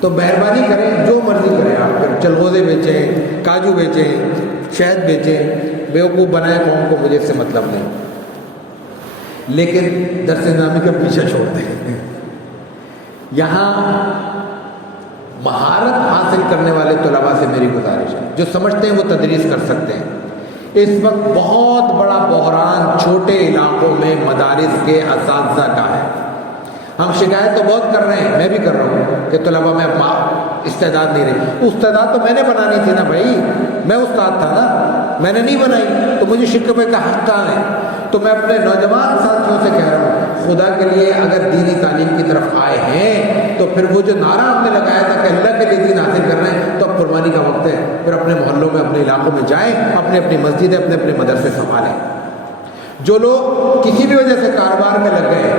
تو مہربانی کریں، جو مرضی کریں آپ پھر چلغوزے بیچیں، کاجو بیچیں، شہد بیچیں، بیوقوف بنائیں قوم کو، مجھے اس سے مطلب نہیں، لیکن درس نظامی کا پیچھے چھوڑ دیں۔ یہاں مہارت حاصل کرنے والے طلباء سے میری گزارش ہے، جو سمجھتے ہیں وہ تدریس کر سکتے ہیں۔ اس وقت بہت بڑا بحران چھوٹے علاقوں میں مدارس کے اساتذہ کا ہے۔ ہم شکایت تو بہت کر رہے ہیں، میں بھی کر رہا ہوں کہ طلباء میں استعداد نہیں رہی۔ استعداد تو میں نے بنانی تھی نا بھائی، میں استاد تھا نا، میں نے نہیں بنائی تو مجھے شکوے کا حق کہاں ہے؟ تو میں اپنے نوجوان ساتھیوں سے کہہ رہا ہوں، خدا کے لیے اگر دینی تعلیم کی طرف آئے ہیں تو پھر وہ جو نعرہ ہم نے لگایا تھا کہ اللہ کے لیے دین حاصل کر رہے ہیں، تو اب قربانی کا وقت ہے، پھر اپنے محلوں میں اپنے علاقوں میں جائیں، اپنے اپنی مسجدیں اپنے اپنے مدرسے سنبھالیں۔ جو لوگ کسی بھی وجہ سے کاروبار میں لگ گئے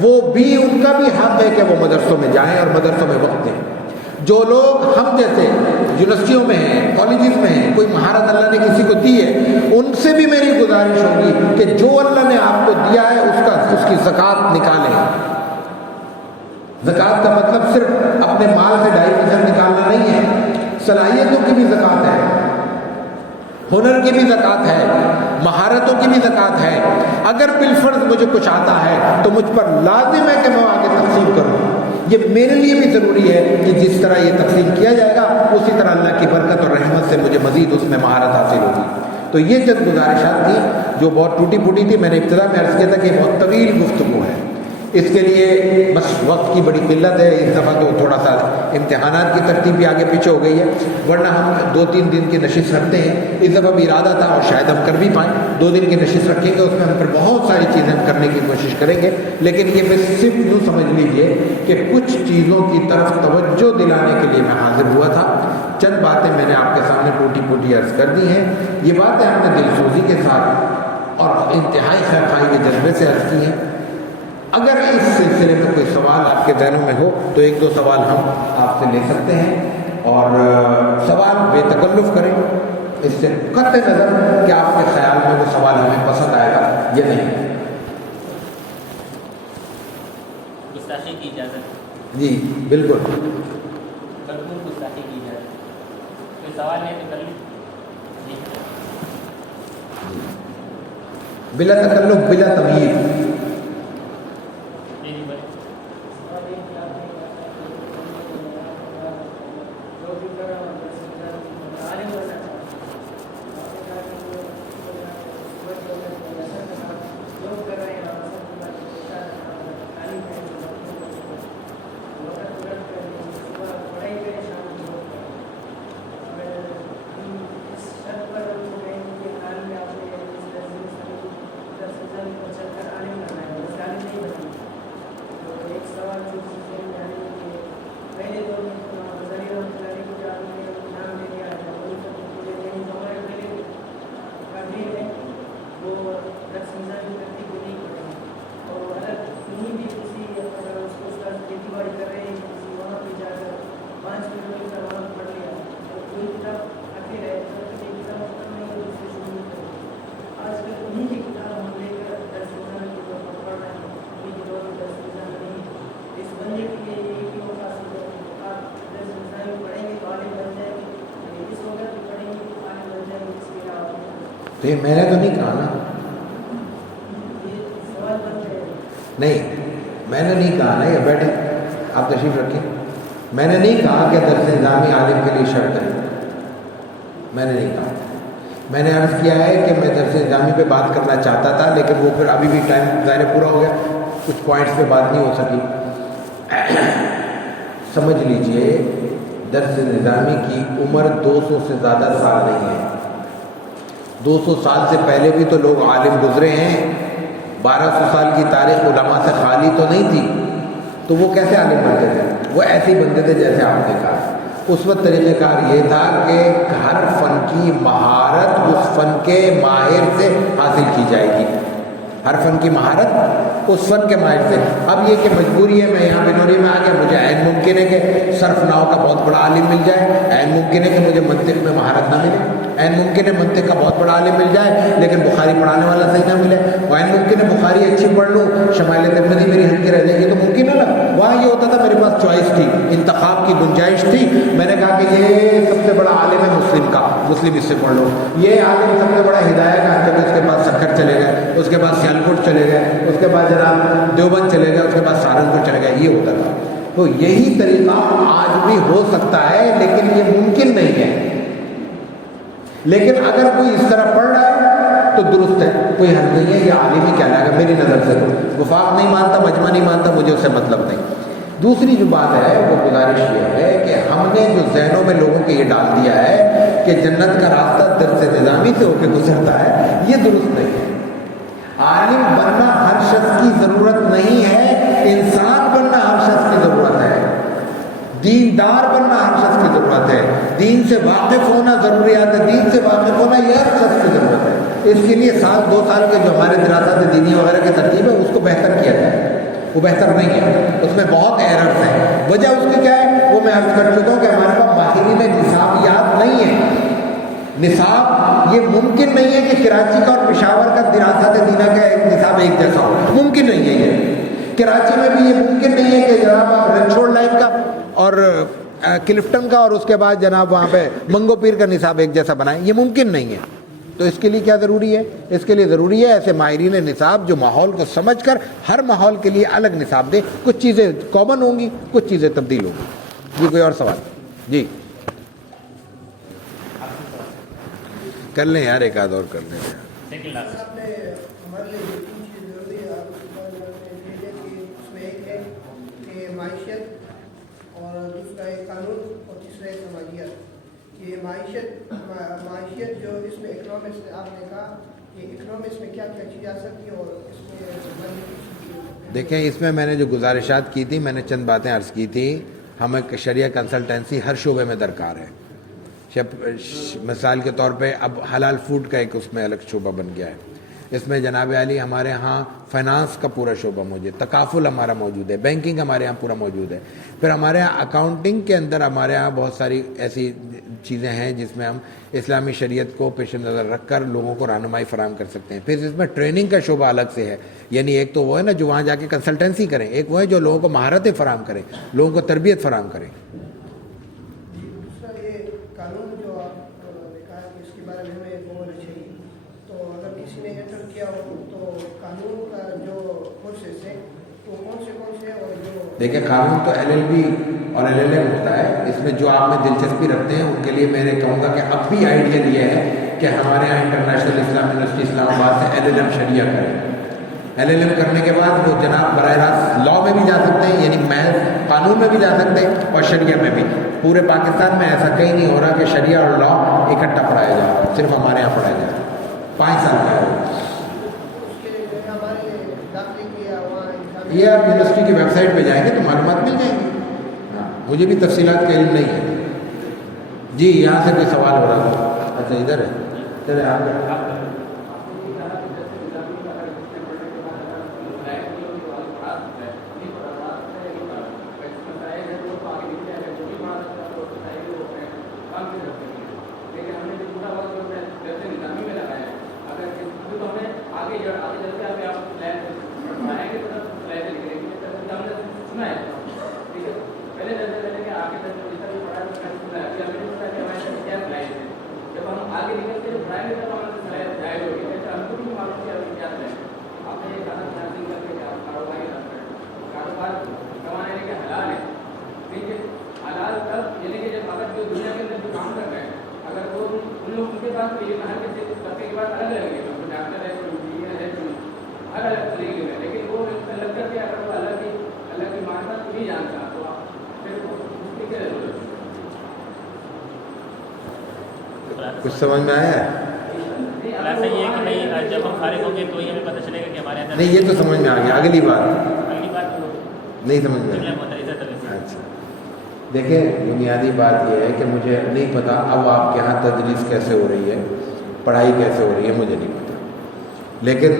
وہ بھی، ان کا بھی حق ہے کہ وہ مدرسوں میں جائیں اور مدرسوں میں وقت دیں۔ جو لوگ ہم جیسے یونیورسٹیوں میں ہیں، کالجز میں ہیں، کوئی مہارت اللہ نے کسی کو دی ہے، ان سے بھی میری گزارش ہوگی کہ جو اللہ نے آپ کو دیا ہے اس کی زکوٰۃ نکالیں۔ زکوٰۃ کا مطلب صرف اپنے مال سے 2.5% نکالنا نہیں ہے، صلاحیتوں کی بھی زکوٰۃ ہے، ہنر کی بھی زکوٰۃ ہے، مہارتوں کی بھی زکوٰۃ ہے۔ اگر بالفرض مجھے کچھ آتا ہے تو مجھ پر لازم ہے کہ میں آگے تقسیم کروں۔ یہ میرے لیے بھی ضروری ہے کہ جس طرح یہ تقسیم کیا جائے گا اسی طرح اللہ کی برکت اور رحمت سے مجھے مزید اس میں مہارت حاصل ہوگی۔ تو یہ چند گزارشات تھیں جو بہت ٹوٹی پھوٹی تھی۔ میں نے ابتدا میں عرض کیا تھا کہ بہت طویل گفتگو ہے، اس کے لیے بس وقت کی بڑی قلت ہے۔ اس دفعہ تو تھوڑا سا امتحانات کی ترتیب بھی آگے پیچھے ہو گئی ہے، ورنہ ہم 2-3 دن کی نشست رکھتے ہیں۔ اس دفعہ بھی ارادہ تھا اور شاید ہم کر بھی پائیں، 2 دن کی نشست رکھیں گے، اس میں ہم پھر بہت ساری چیزیں ہم کرنے کی کوشش کریں گے۔ لیکن یہ میں صرف یوں سمجھ لیجئے کہ کچھ چیزوں کی طرف توجہ دلانے کے لیے میں حاضر ہوا تھا۔ چند باتیں میں نے آپ کے سامنے ٹوٹی پھوٹی عرض کر دی ہیں، یہ باتیں ہم نے دل سوزی کے ساتھ اور انتہائی خیرخواہی کے جذبے سے عرض کی ہیں۔ اگر اس سلسلے میں کوئی سوال آپ کے ذہنوں میں ہو تو 1-2 سوال ہم آپ سے لے سکتے ہیں، اور سوال بے تکلف کریں، اس سے قطع نظر کہ آپ کے خیال میں وہ سوال ہمیں پسند آئے گا یا نہیں۔ گستاخی کی اجازت؟ جی بالکل، بھرپور گستاخی کی اجازت۔ کوئی سوال ہے تو کر لیں۔ جی بلا تکلف بلا تمیز۔ تو یہ میں نے تو نہیں کہا نا، نہیں میں نے نہیں کہا نا، یہ بیٹھے آپ تشریف رکھیں، میں نے نہیں کہا کہ درس نظامی عالم کے لیے شرط ہے، میں نے نہیں کہا۔ میں نے عرض کیا ہے کہ میں درس نظامی پہ بات کرنا چاہتا تھا، لیکن وہ پھر ابھی بھی ٹائم ظاہر پورا ہو گیا، کچھ پوائنٹس پہ بات نہیں ہو سکی۔ سمجھ لیجئے درس نظامی کی عمر 200 سے زیادہ سال نہیں ہے. 200 سال سے پہلے بھی تو لوگ عالم گزرے ہیں. 1200 سال کی تاریخ علماء سے خالی تو نہیں تھی. تو وہ کیسے عالم بنتے تھے؟ وہ ایسے ہی بنتے تھے جیسے آپ نے کہا. اس وقت طریقہ کار یہ تھا کہ ہر فن کی مہارت اس فن کے ماہر سے حاصل کی جائے گی. ہر فن کی مہارت اس فن کے ماہر سے. اب یہ کہ مجبوری ہے، میں یہاں بنوری میں آ گیا، مجھے عین ممکن ہے کہ صرف ناؤ کا بہت بڑا عالم مل جائے، عین ممکن ہے کہ مجھے منطق میں مہارت نہ ملے، عین ممکن ہے منطق کا بہت بڑا عالم مل جائے لیکن بخاری پڑھانے والا صحیح نہ ملے، عین ممکن ہے بخاری اچھی پڑھ لوں، شمائل ترمذی میری ہلکی رہ جائے گی. تو ممکن ہے نا. وہاں یہ ہوتا تھا میرے پاس چوائس تھی، انتخاب کی گنجائش تھی. میں نے کہا کہ یہ سب سے بڑا عالم ہے مسلم کا، مسلم اس سے پڑھ لو. یہ عالم سب سے بڑا ہدایہ کا، چلو اس کے بعد سکھر چلے گئے، اس کے بعد سیالکوٹ چلے گئے، اس کے بعد جناب دیوبند چلے گئے، اس کے بعد سہارنپور چلے گئے. یہ ہوتا تھا. تو یہی طریقہ آج بھی ہو سکتا ہے لیکن یہ ممکن نہیں ہے. لیکن اگر کوئی اس طرح پڑھ رہا ہے تو درست ہے، کوئی حل نہیں ہے. یہ عالم ہی کہلائے گا میری نظر سے. وفاق نہیں مانتا، مجمع نہیں مانتا، مجھے اس سے مطلب نہیں. دوسری جو بات ہے وہ گزارش یہ ہے کہ ہم نے جو ذہنوں میں لوگوں کے یہ ڈال دیا ہے کہ جنت کا راستہ درس نظامی سے ہو کے گزرتا ہے، یہ درست نہیں ہے. عالم بننا ہر شخص کی ضرورت نہیں ہے، انسان بننا ہر شخص کی ضرورت ہے. دیندار بننا ہر شخص کی ضرورت ہے. دین سے واقف ہونا ضروریات ہے، دین سے واقف ہونا یہ ہر شخص کی ضرورت ہے. اس کے لیے سال 2 سال کے جو ہمارے دراصات دینی وغیرہ کی ترتیب ہے اس کو بہتر کیا جائے. وہ بہتر نہیں ہے، اس میں بہت ایررز ہیں. وجہ اس کی کیا ہے وہ میں عرض کر چکا ہوں کہ ہمارے پاس ماہرین نصابیات نہیں ہیں. نصاب یہ ممکن نہیں ہے کہ کراچی کا اور پشاور کا دراصات دینہ کا ایک نصاب ایک جیسا ہو، ممکن نہیں ہے. یہ کراچی میں بھی یہ ممکن نہیں ہے کہ جناب آپ رنچوڑ لائن کا اور کلفٹن کا اور اس کے بعد جناب وہاں پہ منگو پیر کا نصاب ایک جیسا بنائیں. یہ ممکن نہیں ہے. تو اس کے لیے کیا ضروری ہے؟ اس کے لیے ضروری ہے ایسے ماہرین نصاب جو ماحول کو سمجھ کر ہر ماحول کے لیے الگ نصاب دے. کچھ چیزیں کامن ہوں گی، کچھ چیزیں تبدیل ہوں گی. جی کوئی اور سوال؟ جی کر لیں یار، ایک آدھ اور کر لیں. معیشت اور دوسرا ہے قانون اور تیسرا ہے سماجیت. یہ معیشت جو اس میں اکنامکس نے آپ نے کہا کہ اکنامکس میں کیا کیا کی جا سکتی ہے اور اس میں دیکھیں اس میں نے جو گزارشات کی تھی میں نے چند باتیں عرض کی تھی. ہمیں شریعہ کنسلٹنسی ہر شعبے میں درکار ہے. مثال کے طور پہ اب حلال فوڈ کا ایک اس میں الگ شعبہ بن گیا ہے. اس میں جناب علی ہمارے ہاں فائنانس کا پورا شعبہ موجود ہے، تکافل ہمارا موجود ہے، بینکنگ ہمارے ہاں پورا موجود ہے. پھر ہمارے ہاں اکاؤنٹنگ کے اندر ہمارے ہاں بہت ساری ایسی چیزیں ہیں جس میں ہم اسلامی شریعت کو پیش نظر رکھ کر لوگوں کو رہنمائی فراہم کر سکتے ہیں. پھر اس میں ٹریننگ کا شعبہ الگ سے ہے. یعنی ایک تو وہ ہے نا جو وہاں جا کے کنسلٹنسی کریں، ایک وہ ہے جو لوگوں کو مہارتیں فراہم کریں، لوگوں کو تربیت فراہم کریں. دیکھیں قانون تو LLB اور LLM ہوتا ہے. اس میں جو آپ میں دلچسپی رکھتے ہیں ان کے لیے میں کہوں گا کہ اب بھی آئیڈیا یہ ہے کہ ہمارے یہاں انٹرنیشنل اسلام یونیورسٹی اسلام آباد سے LLM شریعہ کریں. LLM کرنے کے بعد وہ جناب براہ راست لاء میں بھی جا سکتے ہیں، یعنی محض قانون میں بھی جا سکتے ہیں اور شریعہ میں بھی. پورے پاکستان میں ایسا کہیں نہیں ہو رہا کہ شریعہ اور لاء اکٹھا پڑھایا جا رہا ہے، صرف ہمارے یہاں پڑھایا جا رہا ہے. 5 سال کا ہے. یہ آپ یونیورسٹی کی ویب سائٹ پہ جائیں گے تو معلومات مل جائیں گی. مجھے بھی تفصیلات کا علم نہیں ہے. جی یہاں سے کوئی سوال ہو رہا تھا. اچھا ادھر ہے، چلے آپ خلاصہ کچھ سمجھ میں آیا ہے؟ خلاصہ یہ ہے کہ بھائی جب ہم فارغ ہوں گے تو یہ ہمیں پتہ چلے گا کہ ہمارے اندر نہیں، یہ تو سمجھ میں آ گیا، اگلی بات اگلی بات نہیں سمجھ میں جملہ آئی۔ متعزہ طرح اچھا، دیکھیں بنیادی بات یہ ہے کہ مجھے نہیں پتہ اب آپ کے یہاں تدریس کیسے ہو رہی ہے، پڑھائی کیسے ہو رہی ہے، مجھے نہیں پتہ، لیکن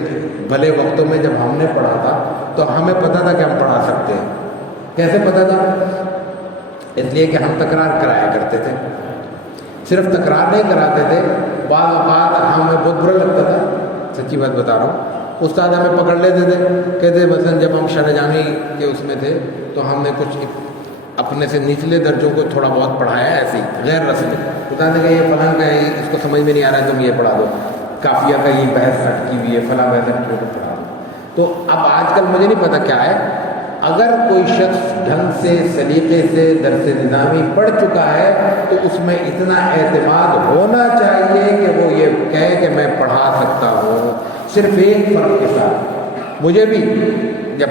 بھلے وقتوں میں جب ہم نے پڑھا تھا تو ہمیں پتہ تھا کہ ہم پڑھا سکتے ہیں۔ کیسے پتہ تھا؟ اس لیے کہ ہم تکرار کرایا کرتے تھے، صرف تکرار نہیں کراتے تھے، بعض اوقات ہمیں بہت برا لگتا تھا، سچی بات بتا رہا ہوں، استاد ہمیں پکڑ لیتے تھے، کہتے مثلاً جب ہم شرح جامی کے اس میں تھے تو ہم نے کچھ اپنے سے نچلے درجوں کو تھوڑا بہت پڑھایا ہے، ایسے ہی غیر رسمی، بتاتے کہ یہ فلاں کا ہے، اس کو سمجھ میں نہیں آ رہا ہے، تم یہ پڑھا دو، قافیہ کا یہ بحث اٹکی ہوئی ہے، فلاں بحث اٹکی ہوئی ہے، پڑھا دو۔ تو اب آج کل مجھے نہیں پتہ کیا ہے، اگر کوئی شخص ڈھنگ سے سلیقے سے درس نظامی پڑھ چکا ہے تو اس میں اتنا اعتماد ہونا چاہیے کہ وہ یہ کہے کہ میں پڑھا سکتا ہوں، صرف ایک فرق کے ساتھ۔ مجھے بھی جب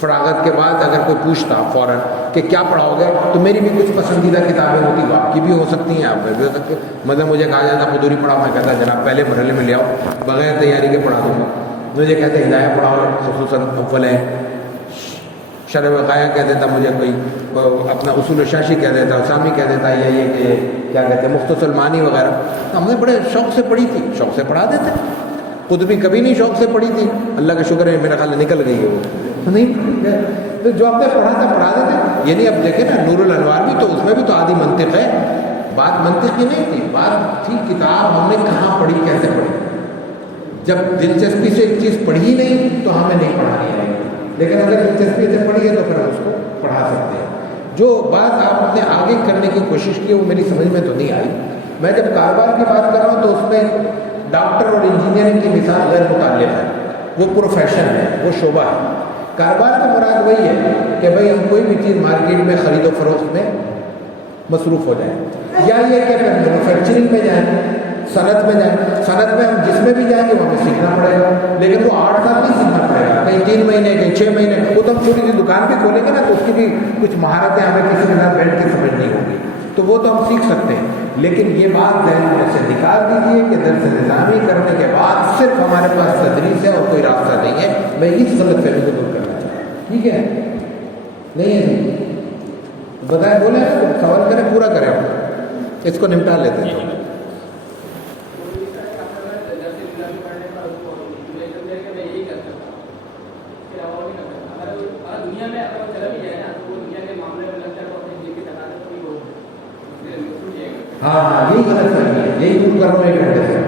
فراغت کے بعد اگر کوئی پوچھتا فوراً کہ کیا پڑھاؤ گے تو میری بھی کچھ پسندیدہ کتابیں ہوتی، وہ آپ کی بھی ہو سکتی ہیں، آپ میں بھی ہو سکتی ہیں، مطلب مجھے کہا جاتا قدوری پڑھاؤ، میں کہتا جناب پہلے مرحلے میں لے آؤ، بغیر تیاری کے پڑھا دوں گا۔ مجھے کہتے ہدایہ پڑھاؤ، خصوصاً اول ہے، شرح وقایہ کہہ دیتا، مجھے کوئی اپنا اصول شاشی کہہ دیتا، اسامی کہہ دیتا، یا یہ کہ کیا کہتے ہیں مختصر المعانی وغیرہ، ہم نے بڑے شوق سے پڑھی تھی، شوق سے پڑھا دیتے۔ قطبی کبھی نہیں شوق سے پڑھی تھی، اللہ کا شکر ہے میرا خیال نکل گئی ہے وہ، نہیں جو آپ نے پڑھا تھا پڑھا دیتے۔ یعنی اب دیکھیں نا نور الانوار بھی تو اس میں بھی تو آدھی منطق ہے، بات منطق کی نہیں تھی، بات تھی کتاب ہم نے کہاں پڑھی، کیسے پڑھی۔ جب دلچسپی سے ایک چیز پڑھی نہیں تو ہمیں نہیں پڑھانی ہے، لیکن اگر دلچسپی سے پڑھی ہے تو پھر ہم اس کو پڑھا سکتے ہیں۔ جو بات آپ نے آگے کرنے کی کوشش کی وہ میری سمجھ میں تو نہیں آئی۔ میں جب کاروبار کی بات کر رہا ہوں تو اس میں ڈاکٹر اور انجینئرنگ کی مثال غیر متعلق ہے، وہ پروفیشن ہے، وہ شعبہ ہے۔ کاروبار کا مراد وہی ہے کہ بھئی ہم کوئی بھی چیز مارکیٹ میں خرید و فروخت میں مصروف ہو جائیں، یا یہ کہ پھر مینوفیکچرنگ میں جائیں، صنعت میں جائیں۔ صنعت میں ہم جس میں بھی جائیں گے وہ ہمیں سیکھنا پڑے گا، لیکن وہ 8 سال نہیں سیکھنا پڑے گا، کہیں 3 مہینے، کہیں 6 مہینے۔ وہ تو ہم چھوٹی سی دکان بھی کھولیں گے نا تو اس کی بھی کچھ مہارتیں ہمیں کسی کے ساتھ بیٹھ کے سمجھنی ہوں گی، تو وہ تو ہم سیکھ سکتے ہیں۔ لیکن یہ بات ذہن میں سے نکال دیجیے کہ درس نظامی کرنے کے بعد صرف ہمارے پاس تدریس ہے اور کوئی راستہ نہیں ہے۔ میں اس غلط فہمی کو دور کرنا چاہتا ہوں، ٹھیک ہے؟ نہیں ہے جی، بتائیں، بولیں، سوال کریں، پورا کریں، اس کو نمٹا لیتے ہیں۔ ہاں یہی غلط فہمی ہے، یہی دور کر رہا ہوں 1 گھنٹے سے،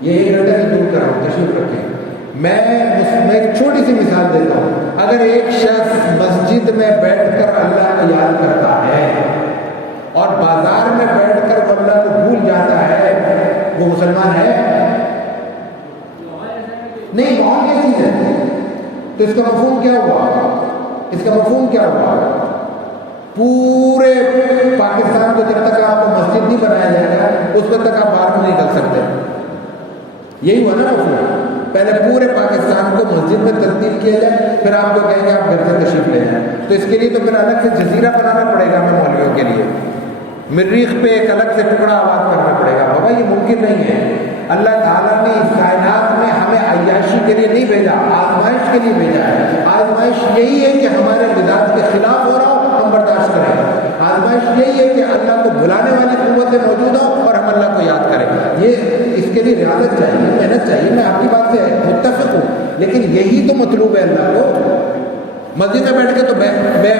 یہ 1 گھنٹے سے دور کر رہا ہوں، تشریف رکھیں۔ میں ایک چھوٹی سی مثال دیتا ہوں، اگر ایک شخص مسجد میں بیٹھ کر اللہ کو یاد کرتا ہے اور بازار میں بیٹھ کر وہ اللہ کو بھول جاتا ہے، وہ مسلمان ہے؟ نہیں، ماحول کیا چیز ہے؟ تو اس کا مفہوم کیا ہوا؟ اس کا مفہوم کیا ہوا؟ پورے پاکستان کو جب تک آپ کو مسجد نہیں بنایا جائے گا اس وقت تک آپ باہر نہیں نکل سکتے، یہی ہوا نا مفہوم۔ پہلے پورے پاکستان کو مسجد میں تبدیل کیا جائے، پھر آپ کو کہیں گے آپ گھر سے تشریف لے جائیں، تو اس کے لیے تو پھر الگ سے جزیرہ بنانا پڑے گا ہمیں مولویوں کے لیے، مریخ پہ ایک الگ سے ٹکڑا آباد کرنا پڑے گا۔ بابا یہ ممکن نہیں ہے، اللہ تعالیٰ نے اس کائنات میں ہمیں عیاشی کے لیے نہیں بھیجا، آزمائش کے لیے بھیجا ہے۔ آزمائش یہی ہے کہ ہمارے مزاج کے خلاف ہو رہا ہو ہم برداشت کریں، آزمائش یہی ہے کہ اللہ کو بلانے والی قوتیں موجود ہوں اور ہم اللہ کو یاد کریں۔ یہ اس کے لیے ریاضت چاہیے، محنت چاہیے، میں آپ کی بات سے متفق ہوں، لیکن یہی تو مطلوب ہے اللہ کو۔ مسجد میں بیٹھ کے تو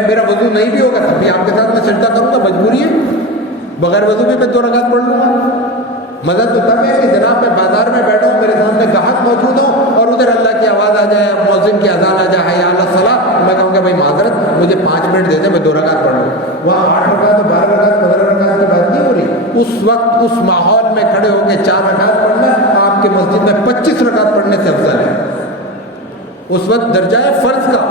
میرا وضو نہیں بھی ہوگا تب بھی آپ کے ساتھ میں سجدہ کروں گا، مجبوری ہے، بغیر وضو بھی میں 2 رکعت پڑھ لوں گا۔ مزہ تو تب ہے کہ جناب میں بازار میں بیٹھا ہوں، میرے سامنے گاہک موجود ہوں اور ادھر اللہ کی آواز آ جائے، مؤذن کی اذان آ جائے، حی علی الصلاۃ، میں کہوں گا بھائی معذرت مجھے 5 منٹ دے دیں، میں 2 رکعت پڑھ لوں۔ وہاں 8 رکعت 12 رکعت 15 رکعت کی بات نہیں ہو رہی، اس وقت اس ماحول میں کھڑے ہو کے 4 رکعت پڑھنا آپ کے مسجد میں 25 رکعت پڑھنے سے افضل ہے۔ اس وقت درجہ فرض کا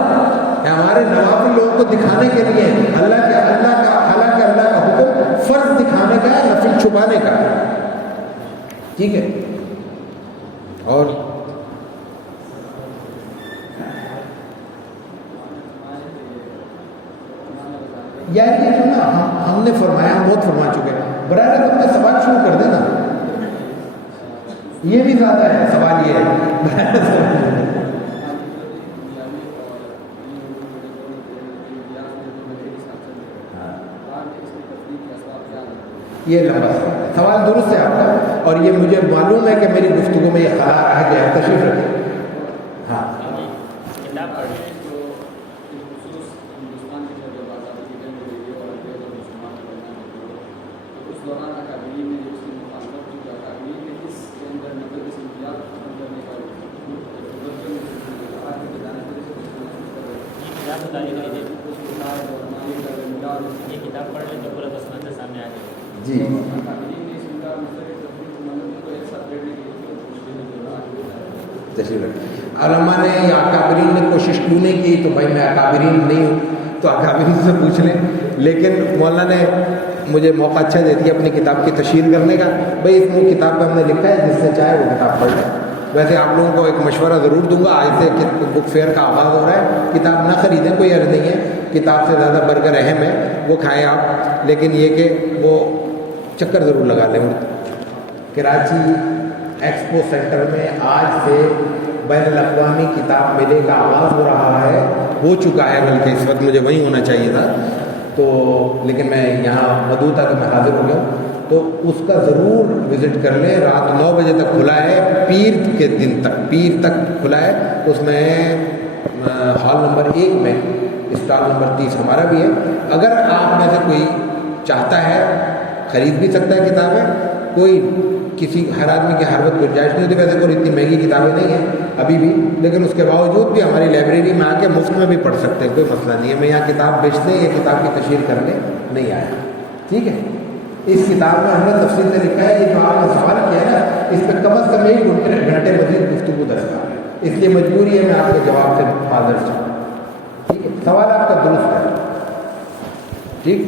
ہے، ہمارے نوافل لوگوں کو دکھانے کے لیے اللہ کا حالانکہ اللہ کا حکم فرض دکھانے کا ہے، نفل چھپانے کا ہے، ٹھیک ہے؟ اور یار یہ جو نا ہم نے فرمایا، ہم بہت فرما چکے ہیں، براہ راست اپنے سوال شروع کر دیں، زیادہ ہے، سوال یہ ہے یہ لمبا سوال درست ہے آپ کا، اور یہ مجھے معلوم ہے کہ میری گفتگو میں یہ خلا رہا ہے کہ تشریف رکھیں. ہاں کتاب پڑھ لیں تو بالخصوص ہندوستان کی جب آزادی کی جنگ ہوئی اور انگریز اور مسلمان بننا تو اس دوران اکابرین نے جو اس کی مخالفت کی، اکابرین نے اس کے اندر مطلب اس امتیاز ختم کرنے کا کتاب بتا دیجیے. یہ کتاب پڑھ لیں تو پورا بس منظر سامنے آ جائے. جی تشریف رکھیں. علماء نے یا اکابرین نے کوشش کیوں نہیں کی؟ تو بھائی میں اکابرین نہیں ہوں تو اکابرین سے پوچھ لیں. لیکن مولانا نے مجھے موقع اچھا دے دیا اپنی کتاب کی تشہیر کرنے کا. بھائی اس میں کتاب پہ ہم نے لکھا ہے، جس سے چاہے وہ کتاب پڑھ لیں. ویسے آپ لوگوں کو ایک مشورہ ضرور دوں گا، آج سے بک فیئر کا آغاز ہو رہا ہے، کتاب نہ خریدیں، کوئی عرض نہیں ہے. کتاب سے زیادہ برگر اہم ہے، وہ کھائیں آپ، لیکن یہ کہ وہ چکر ضرور لگا لیں. کراچی ایکسپو سینٹر میں آج سے بین الاقوامی کتاب میلے کا آغاز ہو رہا ہے، ہو چکا ہے، بلکہ اس وقت مجھے وہیں ہونا چاہیے تھا تو، لیکن میں یہاں مدعو تھا کہ میں حاضر ہو گیا. تو اس کا ضرور وزٹ کر لیں. رات 9 بجے تک کھلا ہے، پیر کے دن تک، پیر تک کھلا ہے. اس میں ہال نمبر 1 میں اسٹال نمبر 30 ہمارا بھی ہے. اگر آپ میں سے کوئی چاہتا ہے خرید بھی سکتا ہے کتابیں. کوئی کسی ہر آدمی کی ہر وقت گنجائش نہیں ہوتی، ویسے کوئی اتنی مہنگی کتابیں نہیں ہیں ابھی بھی، لیکن اس کے باوجود بھی ہماری لائبریری میں آ کے مفت میں بھی پڑھ سکتے ہیں، کوئی مسئلہ نہیں ہے. میں یہاں کتاب بیچنے یا کتاب کی تشہیر کرنے نہیں آیا. ٹھیک ہے. اس کتاب میں ہم نے تفصیل سے لکھا ہے. یہ جو آپ نے سوال کیا ہے نا، اس پہ کم از کم 1 گھنٹے مزید گفتگو درکار ہے، اس لیے مجبوری ہے میں آپ کے جواب سے حاضر چاہوں. ٹھیک ہے، سوال آپ کا درست ہے. ٹھیک.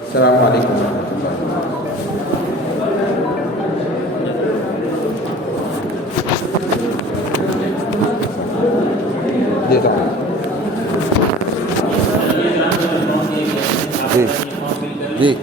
السلام علیکم و رحمۃ اللہ. جی